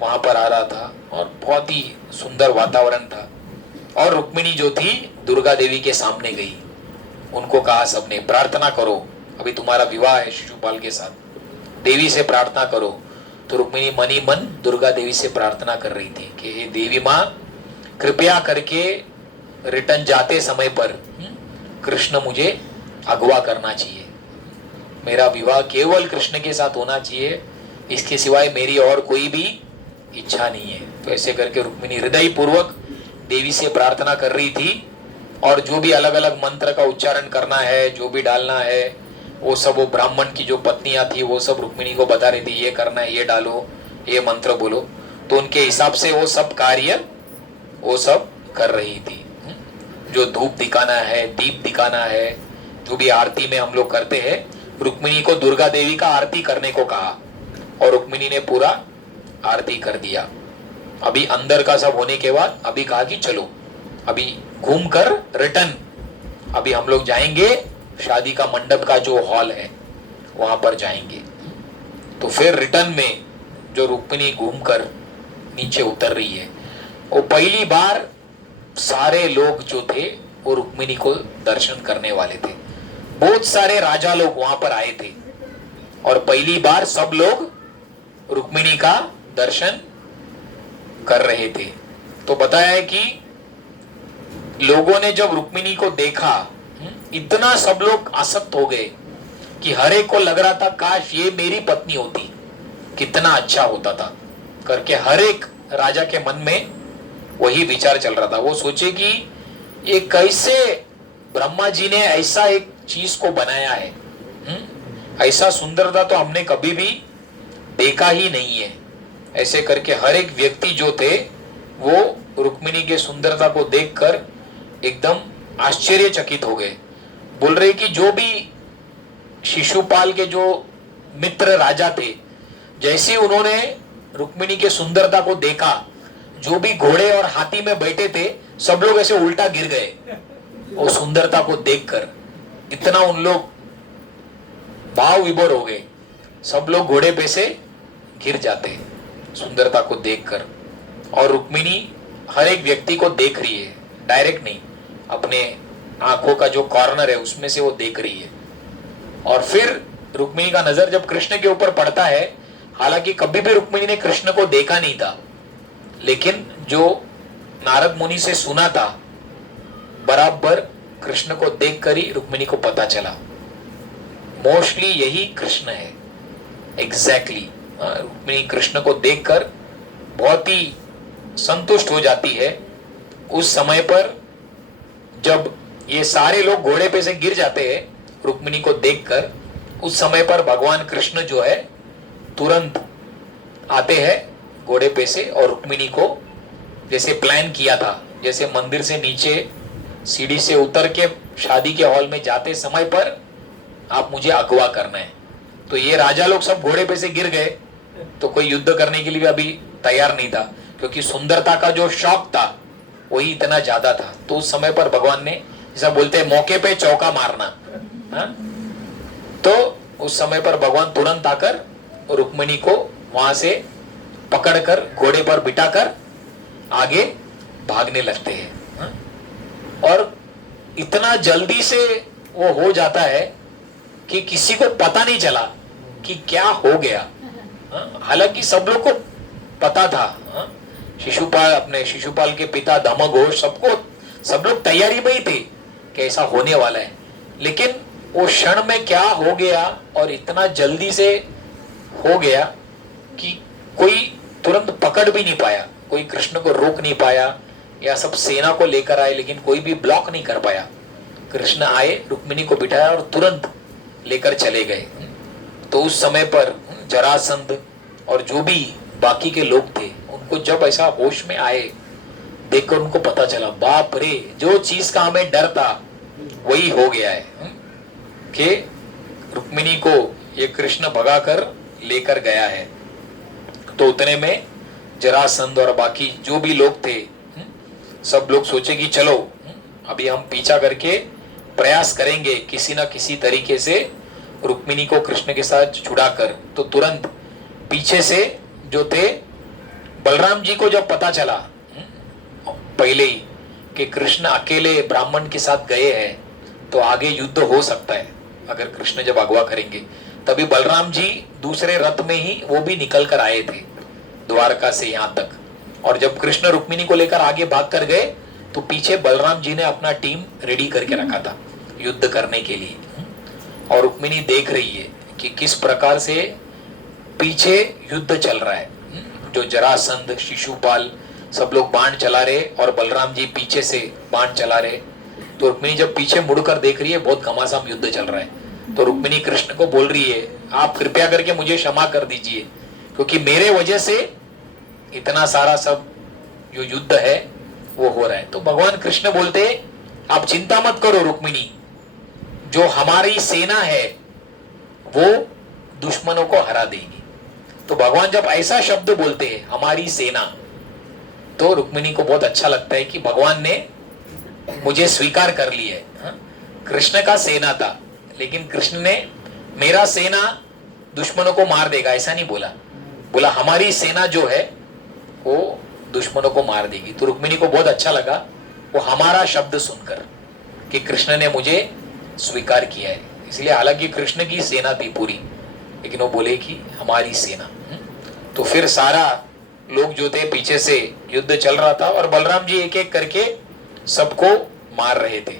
वहां पर आ रहा था और बहुत ही सुंदर वातावरण था। और रुक्मिणी जो थी दुर्गा देवी के सामने गई, उनको कहा सबने प्रार्थना करो, अभी तुम्हारा विवाह है शिशुपाल के साथ, देवी से प्रार्थना करो। तो रुक्मिणी मनी मन दुर्गा देवी से प्रार्थना कर रही थी कि हे देवी माँ, कृपया करके रिटर्न जाते समय पर कृष्ण मुझे अगवा करना चाहिए, मेरा विवाह केवल कृष्ण के साथ होना चाहिए, इसके सिवाय मेरी और कोई भी इच्छा नहीं है। तो ऐसे करके रुक्मिणी हृदय पूर्वक देवी से प्रार्थना कर रही थी। और जो भी अलग अलग मंत्र का उच्चारण करना है, जो भी डालना है, वो सब वो ब्राह्मण की जो पत्नियां थी वो सब रुक्मिणी को बता रही थी, ये करना है, ये डालो, ये मंत्र बोलो। तो उनके हिसाब से वो सब कार्य वो सब कर रही थी। जो धूप दिखाना है, दीप दिखाना है, जो भी आरती में हम लोग करते हैं, रुक्मिणी को दुर्गा देवी का आरती करने को कहा और रुक्मिणी ने पूरा आरती कर दिया। अभी अंदर का सब होने के बाद अभी कहा कि चलो अभी घूम कर रिटर्न, अभी हम लोग जाएंगे शादी का मंडप का जो हॉल है वहां पर जाएंगे। तो फिर रिटर्न में जो रुक्मिणी घूमकर नीचे उतर रही है, वो पहली बार सारे लोग जो थे वो रुक्मिणी को दर्शन करने वाले थे। बहुत सारे राजा लोग वहां पर आए थे और पहली बार सब लोग रुक्मिणी का दर्शन कर रहे थे। तो बताया है कि लोगों ने जब रुक्मिणी को देखा, इतना सब लोग आसक्त हो गए कि हर एक को लग रहा था काश ये मेरी पत्नी होती, कितना अच्छा होता था करके हर एक राजा के मन में वही विचार चल रहा था। वो सोचे कि ये कैसे ब्रह्मा जी ने ऐसा एक चीज को बनाया है, ऐसा सुंदरता तो हमने कभी भी देखा ही नहीं है। ऐसे करके हर एक व्यक्ति जो थे वो रुक्मिणी के सुंदरता को देखकर एकदम आश्चर्यचकित हो गए। बोल रहे कि जो भी शिशुपाल के जो मित्र राजा थे, जैसे उन्होंने रुक्मिणी के सुंदरता को देखा, जो भी घोड़े और हाथी में बैठे थे सब लोग ऐसे उल्टा गिर गए वो सुंदरता को देखकर। इतना उन लोग भाव विभोर हो गए, सब लोग घोड़े पे से गिर जाते सुंदरता को देखकर। और रुक्मिणी हर एक व्यक्ति को देख रही है, डायरेक्ट नहीं, अपने आंखों का जो कॉर्नर है उसमें से वो देख रही है। और फिर रुक्मिणी का नजर जब कृष्ण के ऊपर पड़ता है, हालांकि कभी भी रुक्मिणी ने कृष्ण को देखा नहीं था, लेकिन जो नारद मुनि से सुना था बराबर कृष्ण को देखकर ही रुक्मिणी को पता चला मोस्टली यही कृष्ण है। एग्जैक्टली रुक्मिणी कृष्ण को देखकर बहुत ही संतुष्ट हो जाती है। उस समय पर जब ये सारे लोग घोड़े पे से गिर जाते हैं रुक्मिणी को देखकर, उस समय पर भगवान कृष्ण जो है तुरंत आते हैं घोड़े पे से और रुक्मिणी को जैसे प्लान किया था, जैसे मंदिर से नीचे सीढ़ी से उतर के शादी के हॉल में जाते समय पर आप मुझे अगवा करना है। तो ये राजा लोग सब घोड़े पे से गिर गए, तो कोई युद्ध करने के लिए अभी तैयार नहीं था, क्योंकि सुंदरता का जो शौक था वही इतना ज्यादा था। तो उस समय पर भगवान ने, जैसा बोलते हैं मौके पे चौका मारना, तो उस समय पर भगवान तुरंत आकर रुक्मिणी को वहां से पकड़कर घोड़े पर बिठाकर आगे भागने लगते हैं। और इतना जल्दी से वो हो जाता है कि किसी को पता नहीं चला कि क्या हो गया। हालांकि सब लोग को पता था, शिशुपाल के पिता धर्मघोष सब लोग तैयारी में ही थे कि ऐसा होने वाला है, लेकिन वो क्षण में क्या हो गया और इतना जल्दी से हो गया कि कोई तुरंत पकड़ भी नहीं पाया, कोई कृष्ण को रोक नहीं पाया, या सब सेना को लेकर आए लेकिन कोई भी ब्लॉक नहीं कर पाया। कृष्ण आए, रुक्मिणी को बिठाया और तुरंत लेकर चले गए। तो उस समय पर जरासंध और जो भी बाकी के लोग थे, उनको जब ऐसा होश में आए, देखकर उनको पता चला बाप रे, जो चीज का हमें डर था वही हो गया है कि रुक्मिणी को ये कृष्ण भगाकर लेकर गया है। तो उतने में जरासंध और बाकी जो भी लोग थे सब लोग सोचे कि चलो अभी हम पीछा करके प्रयास करेंगे किसी ना किसी तरीके से रुक्मिणी को कृष्ण के साथ छुड़ाकर। तो तुरंत पीछे से जो थे बलराम जी को जब पता चला पहले ही कि कृष्ण अकेले ब्राह्मण के साथ गए हैं, तो आगे युद्ध हो सकता है अगर कृष्ण जब अगवा करेंगे। तभी बलराम जी दूसरे रथ में ही वो भी निकल कर आए थे द्वारका से यहाँ तक। और जब कृष्ण रुक्मिणी को लेकर आगे भाग कर गए, तो पीछे बलराम जी ने अपना टीम रेडी करके रखा था युद्ध करने के लिए। और रुक्मिणी देख रही है कि किस प्रकार से पीछे युद्ध चल रहा है, जो जरासंध शिशुपाल सब लोग बाण चला रहे और बलराम जी पीछे से बाण चला रहे। तो रुक्मिणी जब पीछे मुड़कर देख रही है, बहुत घमासान युद्ध चल रहा है। तो रुक्मिणी कृष्ण को बोल रही है, आप कृपया करके मुझे क्षमा कर दीजिए, क्योंकि मेरे वजह से इतना सारा सब जो युद्ध है वो हो रहा है। तो भगवान कृष्ण बोलते, आप चिंता मत करो रुक्मिणी, जो हमारी सेना है वो दुश्मनों को हरा देगी। तो भगवान जब ऐसा शब्द बोलते हैं हमारी सेना, तो रुक्मिणी को बहुत अच्छा लगता है कि भगवान ने मुझे स्वीकार कर लिया है। कृष्ण का सेना था, लेकिन कृष्ण ने मेरा सेना दुश्मनों को मार देगा ऐसा नहीं बोला, बोला हमारी सेना जो है वो दुश्मनों को मार देगी। तो रुक्मिणी को बहुत अच्छा लगा वो हमारा शब्द सुनकर कि कृष्ण ने मुझे स्वीकार किया है। इसलिए हालांकि कृष्ण की सेना थी पूरी, लेकिन वो बोले कि हमारी सेना। तो फिर सारा लोग जो थे पीछे से युद्ध चल रहा था और बलराम जी एक एक करके सबको मार रहे थे।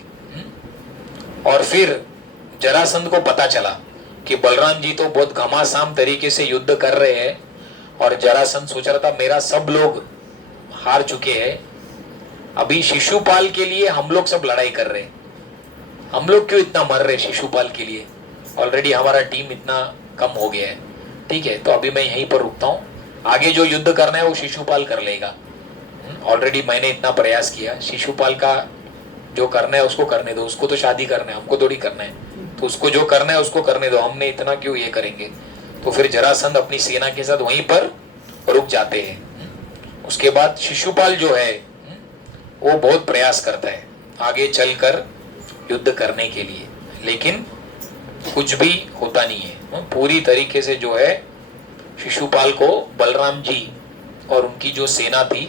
और फिर जरासंध को पता चला कि बलराम जी तो बहुत घमासान तरीके से युद्ध कर रहे हैं और जरासंध सोच रहा था मेरा सब लोग हार चुके हैं, अभी शिशुपाल के लिए हम लोग सब लड़ाई कर रहे हैं, हम लोग क्यों इतना मर रहे शिशुपाल के लिए, ऑलरेडी हमारा टीम इतना कम हो गया है, ठीक है तो अभी मैं यहीं पर रुकता हूँ, आगे जो युद्ध करना है वो शिशुपाल कर लेगा, ऑलरेडी मैंने इतना प्रयास किया, शिशुपाल का जो करना है उसको करने दो, उसको तो शादी करना है, हमको थोड़ी करना है, तो उसको जो करना है उसको करने दो, हमने इतना क्यों ये करेंगे। तो फिर जरासंध अपनी सेना के साथ वहीं पर रुक जाते हैं। उसके बाद शिशुपाल जो है वो बहुत प्रयास करता है आगे चलकर युद्ध करने के लिए, लेकिन कुछ भी होता नहीं है। पूरी तरीके से जो है शिशुपाल को बलराम जी और उनकी जो सेना थी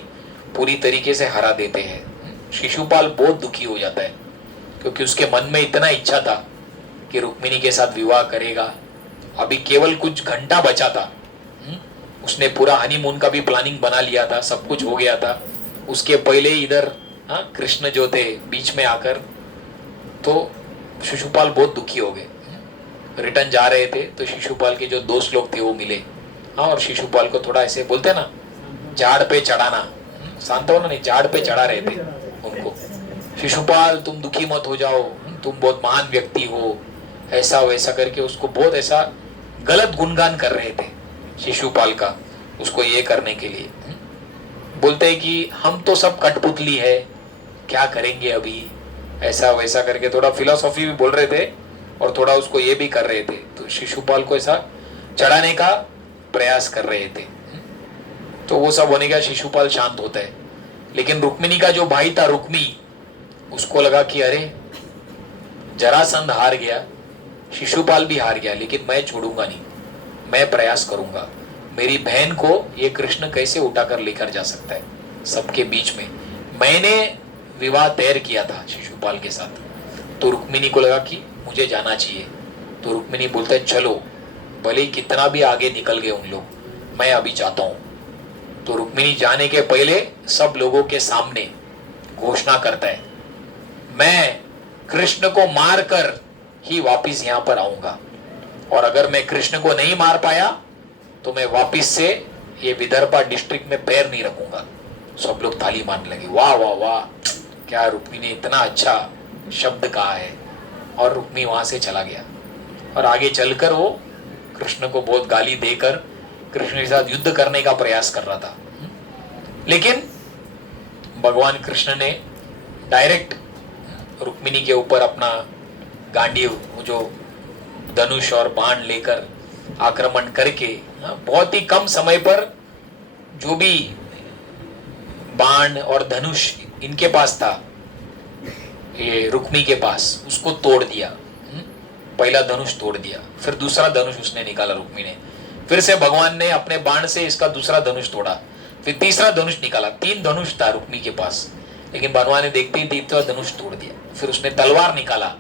पूरी तरीके से हरा देते हैं। शिशुपाल बहुत दुखी हो जाता है क्योंकि उसके मन में इतना इच्छा था कि रुक्मिणी के साथ विवाह करेगा, अभी केवल कुछ घंटा बचा था, उसने पूरा हनीमून का भी प्लानिंग बना लिया था, सब कुछ हो गया था, उसके पहले इधर कृष्ण जो थे बीच में आकर, तो शिशुपाल बहुत दुखी हो गए। रिटर्न जा रहे थे तो शिशुपाल के जो दोस्त लोग थे वो मिले, और शिशुपाल को थोड़ा ऐसे बोलते ना झाड़ पे चढ़ाना, सांत्वना नहीं, झाड़ पे चढ़ा रहे थे उनको, शिशुपाल तुम दुखी मत हो जाओ, तुम बहुत महान व्यक्ति हो, ऐसा वैसा करके उसको बहुत ऐसा गलत गुणगान कर रहे थे शिशुपाल का, उसको ये करने के लिए बोलते हैं कि हम तो सब कठपुतली है, क्या करेंगे अभी, ऐसा वैसा करके थोड़ा फिलोसॉफी भी बोल रहे थे और थोड़ा उसको ये भी कर रहे थे, तो शिशुपाल को ऐसा चढ़ाने का प्रयास कर रहे थे। तो वो सब होने का शिशुपाल शांत होता है, लेकिन रुक्मिणी का जो भाई था रुक्मी, उसको लगा कि अरे जरासंध हार गया, शिशुपाल भी हार गया, लेकिन मैं छोड़ूंगा नहीं, मैं प्रयास करूंगा, मेरी बहन को ये कृष्ण कैसे उठाकर लेकर जा सकता है सबके बीच में। मैंने विवाह तय किया था शिशुपाल के साथ, तो रुक्मिणी को लगा कि मुझे जाना चाहिए, तो रुक्मिणी बोलता है चलो, भले ही कितना भी आगे निकल गए उन लोग, मैं अभी जाता हूं। तो रुक्मिणी जाने के पहले सब लोगों के सामने घोषणा करता है, मैं कृष्ण को मारकर ही वापिस यहां पर आऊंगा, और अगर मैं कृष्ण को नहीं मार पाया तो मैं वापिस से ये विदर्भा डिस्ट्रिक्ट में पैर नहीं रखूंगा। सब लोग ताली मारने लगे, वाह वाह वाह, क्या रुक्मी ने इतना अच्छा शब्द कहा है, और रुक्मी वहां से चला गया और आगे चलकर वो कृष्ण को बहुत गाली देकर कृष्ण के साथ युद्ध करने का प्रयास कर रहा था। लेकिन भगवान कृष्ण ने डायरेक्ट रुक्मिणी के ऊपर अपना गांडीव जो धनुष और बाण लेकर आक्रमण करके बहुत ही कम समय पर जो भी बाण और धनुष इनके पास था, ये रुक्मी के पास, उसको तोड़ दिया। पहला धनुष तोड़ दिया, फिर दूसरा धनुष उसने निकाला रुक्मी ने, फिर से भगवान ने अपने बाण से इसका दूसरा धनुष तोड़ा, फिर तीसरा धनुष निकाला। 3 धनुष था रुक्मी के पास, लेकिन भगवान ने देखते ही तीसरा धनुष तोड़ दिया। फिर उसने तलवार निकाला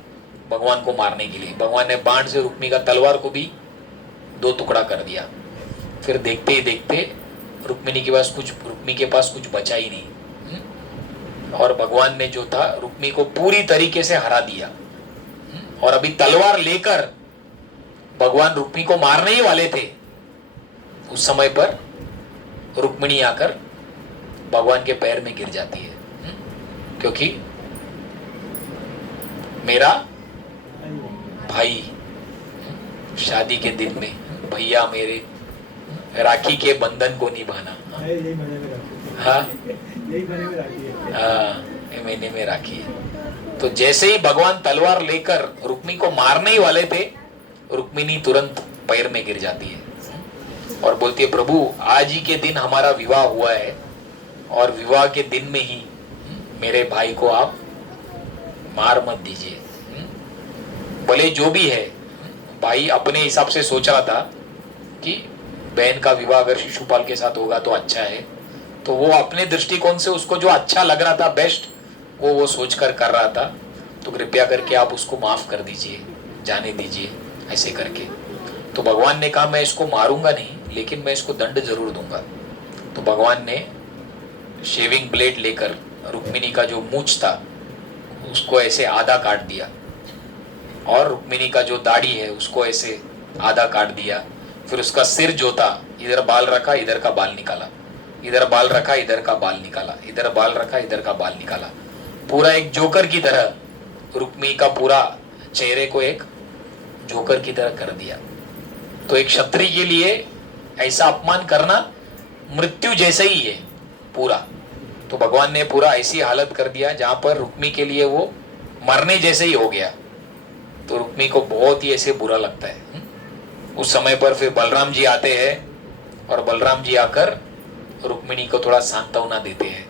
भगवान को मारने के लिए, भगवान ने बाण से रुक्मी का तलवार को भी 2 टुकड़ा कर दिया। फिर देखते ही देखते रुक्मिणी के पास कुछ बचा ही नहीं, और भगवान ने जो था रुक्मी को पूरी तरीके से हरा दिया। और अभी तलवार लेकर भगवान रुक्मी को मारने ही वाले थे, उस समय पर रुक्मिणी आकर भगवान के पैर में गिर जाती है, क्योंकि मेरा भाई शादी के दिन में, भैया मेरे, राखी के बंधन को निभाना। यही महीने में राखी है। हाँ यही महीने में राखी है। हाँ, ये महीने में राखी है। तो जैसे ही भगवान तलवार लेकर रुक्मी को मारने ही वाले थे, रुक्मिणी तुरंत पैर में गिर जाती है और बोलती है, प्रभु आज ही के दिन हमारा विवाह हुआ है, और विवाह के दिन में ही मेरे भाई को आप मार मत दीजिए। भले जो भी है, भाई अपने हिसाब से सोच रहा था कि बहन का विवाह अगर शिशुपाल के साथ होगा तो अच्छा है, तो वो अपने दृष्टिकोण से उसको जो अच्छा लग रहा था बेस्ट, वो सोच कर रहा था। तो कृपया करके आप उसको माफ कर दीजिए, जाने दीजिए, ऐसे करके। तो भगवान ने कहा, मैं इसको मारूंगा नहीं, लेकिन मैं इसको दंड जरूर दूंगा। तो भगवान ने शेविंग ब्लेड लेकर रुक्मिणी का जो मूंछ था उसको ऐसे आधा काट दिया, और रुक्मिणी का जो दाढ़ी है उसको ऐसे आधा काट दिया, फिर उसका सिर जोता, इधर बाल रखा, इधर का बाल निकाला, इधर बाल रखा, इधर का बाल निकाला, इधर बाल रखा, इधर का बाल निकाला, पूरा एक जोकर की तरह रुक्मी का पूरा चेहरे को एक जोकर की तरह कर दिया। तो एक क्षत्रिय के लिए ऐसा अपमान करना मृत्यु जैसे ही है पूरा। तो भगवान ने पूरा ऐसी हालत कर दिया जहां पर रुक्मी के लिए वो मरने जैसे ही हो गया। तो रुक्मी को बहुत ही ऐसे बुरा लगता है। उस समय पर फिर बलराम जी आते हैं और बलराम जी आकर रुक्मिणी को थोड़ा सांत्वना देते हैं।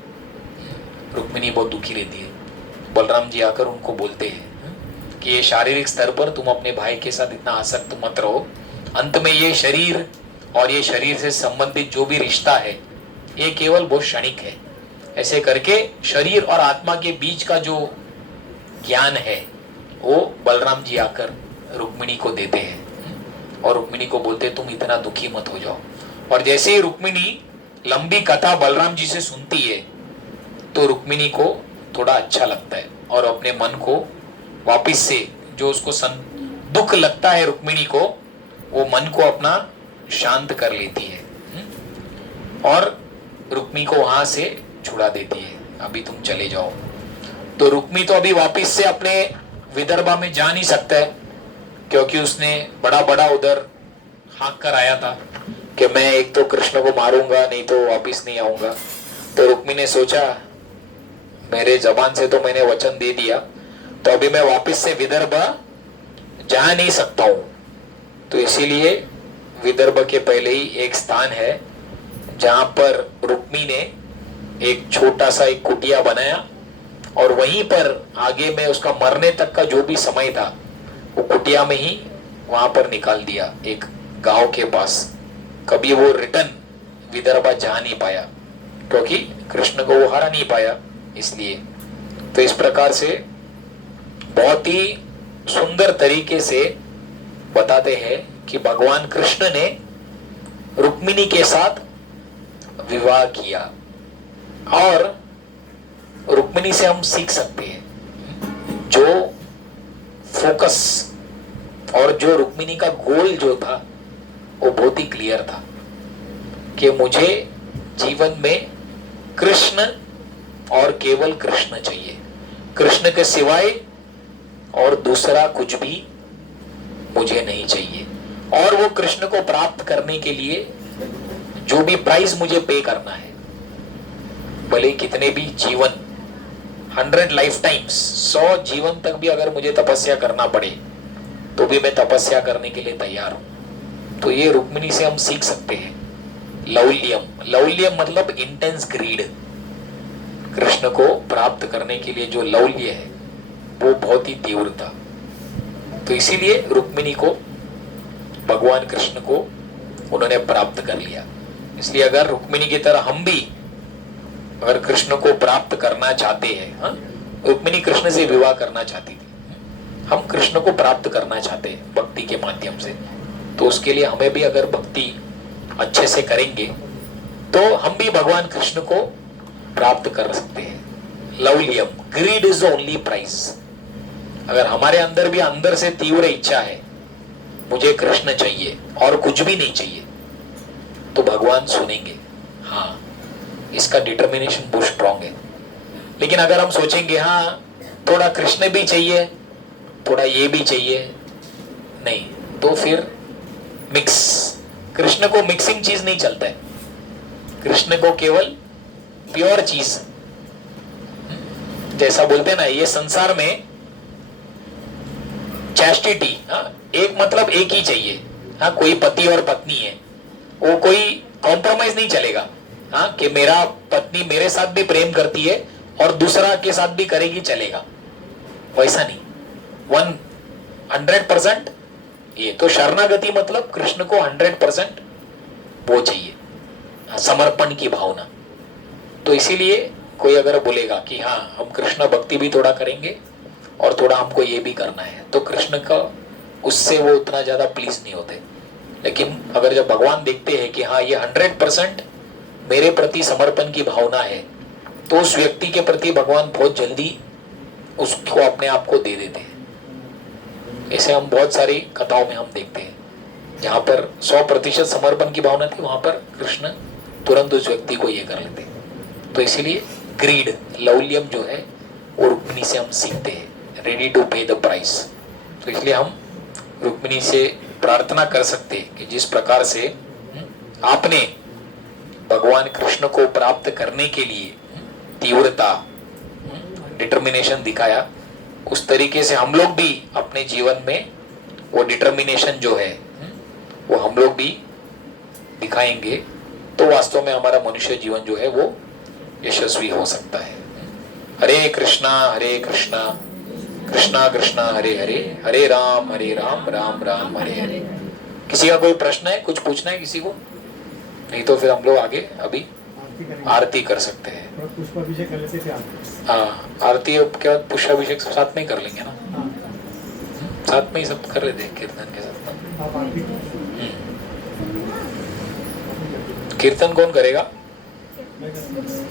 रुक्मिणी बहुत दुखी रहती है। बलराम जी आकर उनको बोलते हैं कि ये शारीरिक स्तर पर तुम अपने भाई के साथ इतना आसक्त मत रहो, अंत में ये शरीर और ये शरीर से संबंधित जो भी रिश्ता है ये केवल बहुत क्षणिक है। ऐसे करके शरीर और आत्मा के बीच का जो ज्ञान है वो बलराम जी आकर रुक्मिणी को देते हैं और रुक्मिणी को बोलते तुम इतना दुखी मत हो जाओ। और जैसे ही रुक्मिणी लंबी कथा बलराम जी से सुनती है तो रुक्मिणी को थोड़ा अच्छा लगता है और अपने मन को वापिस से जो उसको दुख लगता है रुक्मिणी को, वो मन को अपना शांत कर लेती है और रुक्मी को वहां से छुड़ा देती है, अभी तुम चले जाओ। तो रुक्मी तो अभी वापिस से अपने विदर्भा में जा नहीं सकता है, क्योंकि उसने बड़ा बड़ा उधर हाँक कर आया था कि मैं एक तो कृष्ण को मारूंगा, नहीं तो वापिस नहीं आऊंगा। तो रुक्मी ने सोचा मेरे जबान से तो मैंने वचन दे दिया, तो अभी मैं वापिस से विदर्भ जा नहीं सकता हूं। तो इसीलिए विदर्भ के पहले ही एक स्थान है जहां पर रुक्मी ने एक छोटा सा एक कुटिया बनाया और वहीं पर आगे में उसका मरने तक का जो भी समय था वो कुटिया में ही वहां पर निकाल दिया, एक गांव के पास। कभी वो रिटर्न विदर्भ जा नहीं पाया क्योंकि कृष्ण को वो हरा नहीं पाया इसलिए। तो इस प्रकार से बहुत ही सुंदर तरीके से बताते हैं कि भगवान कृष्ण ने रुक्मिणी के साथ विवाह किया। और रुक्मिणी से हम सीख सकते हैं जो फोकस और जो रुक्मिणी का गोल जो था वो बहुत ही क्लियर था कि मुझे जीवन में कृष्ण और केवल कृष्ण चाहिए, कृष्ण के सिवाय और दूसरा कुछ भी मुझे नहीं चाहिए। और वो कृष्ण को प्राप्त करने के लिए जो भी प्राइस मुझे पे करना है, भले कितने भी जीवन 100 लाइफ टाइम्स 100 जीवन तक भी अगर मुझे तपस्या करना पड़े तो भी मैं तपस्या करने के लिए तैयार हूं। तो ये रुक्मिणी से हम सीख सकते हैं लौल्यम। लौल्यम मतलब इंटेंस ग्रीड। कृष्ण को प्राप्त करने के लिए जो लौल्य है वो बहुत ही तीव्र था। तो इसीलिए रुक्मिणी को भगवान कृष्ण को उन्होंने प्राप्त कर लिया। इसलिए अगर रुक्मिणी की तरह हम भी अगर कृष्ण को प्राप्त करना चाहते हैं, रुक्मिणी कृष्ण से विवाह करना चाहती थी, हम कृष्ण को प्राप्त करना चाहते हैं भक्ति के माध्यम से, तो उसके लिए हमें भी अगर भक्ति अच्छे से करेंगे तो हम भी भगवान कृष्ण को प्राप्त कर सकते हैं। लौल्यम, greed is the only price. अगर हमारे अंदर भी अंदर से तीव्र इच्छा है मुझे कृष्ण चाहिए और कुछ भी नहीं चाहिए, तो भगवान सुनेंगे। हाँ, इसका डिटर्मिनेशन बहुत स्ट्रांग है। लेकिन अगर हम सोचेंगे हाँ थोड़ा कृष्ण भी चाहिए, थोड़ा ये भी चाहिए, नहीं, तो फिर मिक्स। कृष्ण को मिक्सिंग चीज नहीं चलता है, कृष्ण को केवल प्योर चीज, जैसा बोलते हैं ना, ये संसार में चैस्टिटी, एक मतलब एक ही चाहिए। हाँ, कोई पति और पत्नी है, वो कोई कॉम्प्रोमाइज नहीं चलेगा। हाँ, कि मेरा पत्नी मेरे साथ भी प्रेम करती है और दूसरा के साथ भी करेगी, चलेगा, वैसा नहीं। 100% ये तो शरणागति मतलब कृष्ण को 100% वो चाहिए, समर्पण की भावना। तो इसीलिए कोई अगर बोलेगा कि हाँ हम कृष्ण भक्ति भी थोड़ा करेंगे और थोड़ा हमको ये भी करना है, तो कृष्ण का उससे वो उतना ज्यादा प्लीज नहीं होते। लेकिन अगर जब भगवान देखते हैं कि हाँ ये 100% मेरे प्रति समर्पण की भावना है, तो उस व्यक्ति के प्रति भगवान बहुत जल्दी उसको अपने आप को दे देते हैं। ऐसे हम बहुत सारी कथाओं में हम देखते हैं जहां पर 100% समर्पण की भावना थी, वहां पर कृष्ण तुरंत उस व्यक्ति को ये कर लेते। तो इसीलिए ग्रीड, लौल्यम जो है वो रुक्मिणी से हम सीखते हैं, रेडी टू पे द प्राइस। तो इसलिए हम रुक्मिणी से प्रार्थना कर सकते हैं कि जिस प्रकार से आपने भगवान कृष्ण को प्राप्त करने के लिए तीव्रता, डिटर्मिनेशन दिखाया, उस तरीके से हम लोग भी अपने जीवन में वो डिटर्मिनेशन जो है वो हम लोग भी दिखाएंगे, तो वास्तव में हमारा मनुष्य जीवन जो है वो यशस्वी हो सकता है। हरे कृष्णा कृष्णा कृष्णा हरे हरे, हरे राम राम राम हरे हरे। किसी का कोई प्रश्न है, कुछ पूछना है किसी को? नहीं तो फिर हम लोग आगे अभी आरती कर सकते हैं। पुष्पाभिषेक कर लेते क्या? हाँ, आरती के बाद पुष्पाभिषेक साथ में ही कर लेंगे ना। हाँ। साथ में ही सब कर लेते हैं कीर्तन के साथ। आप आरती कीर्तन कौन करेगा? मैं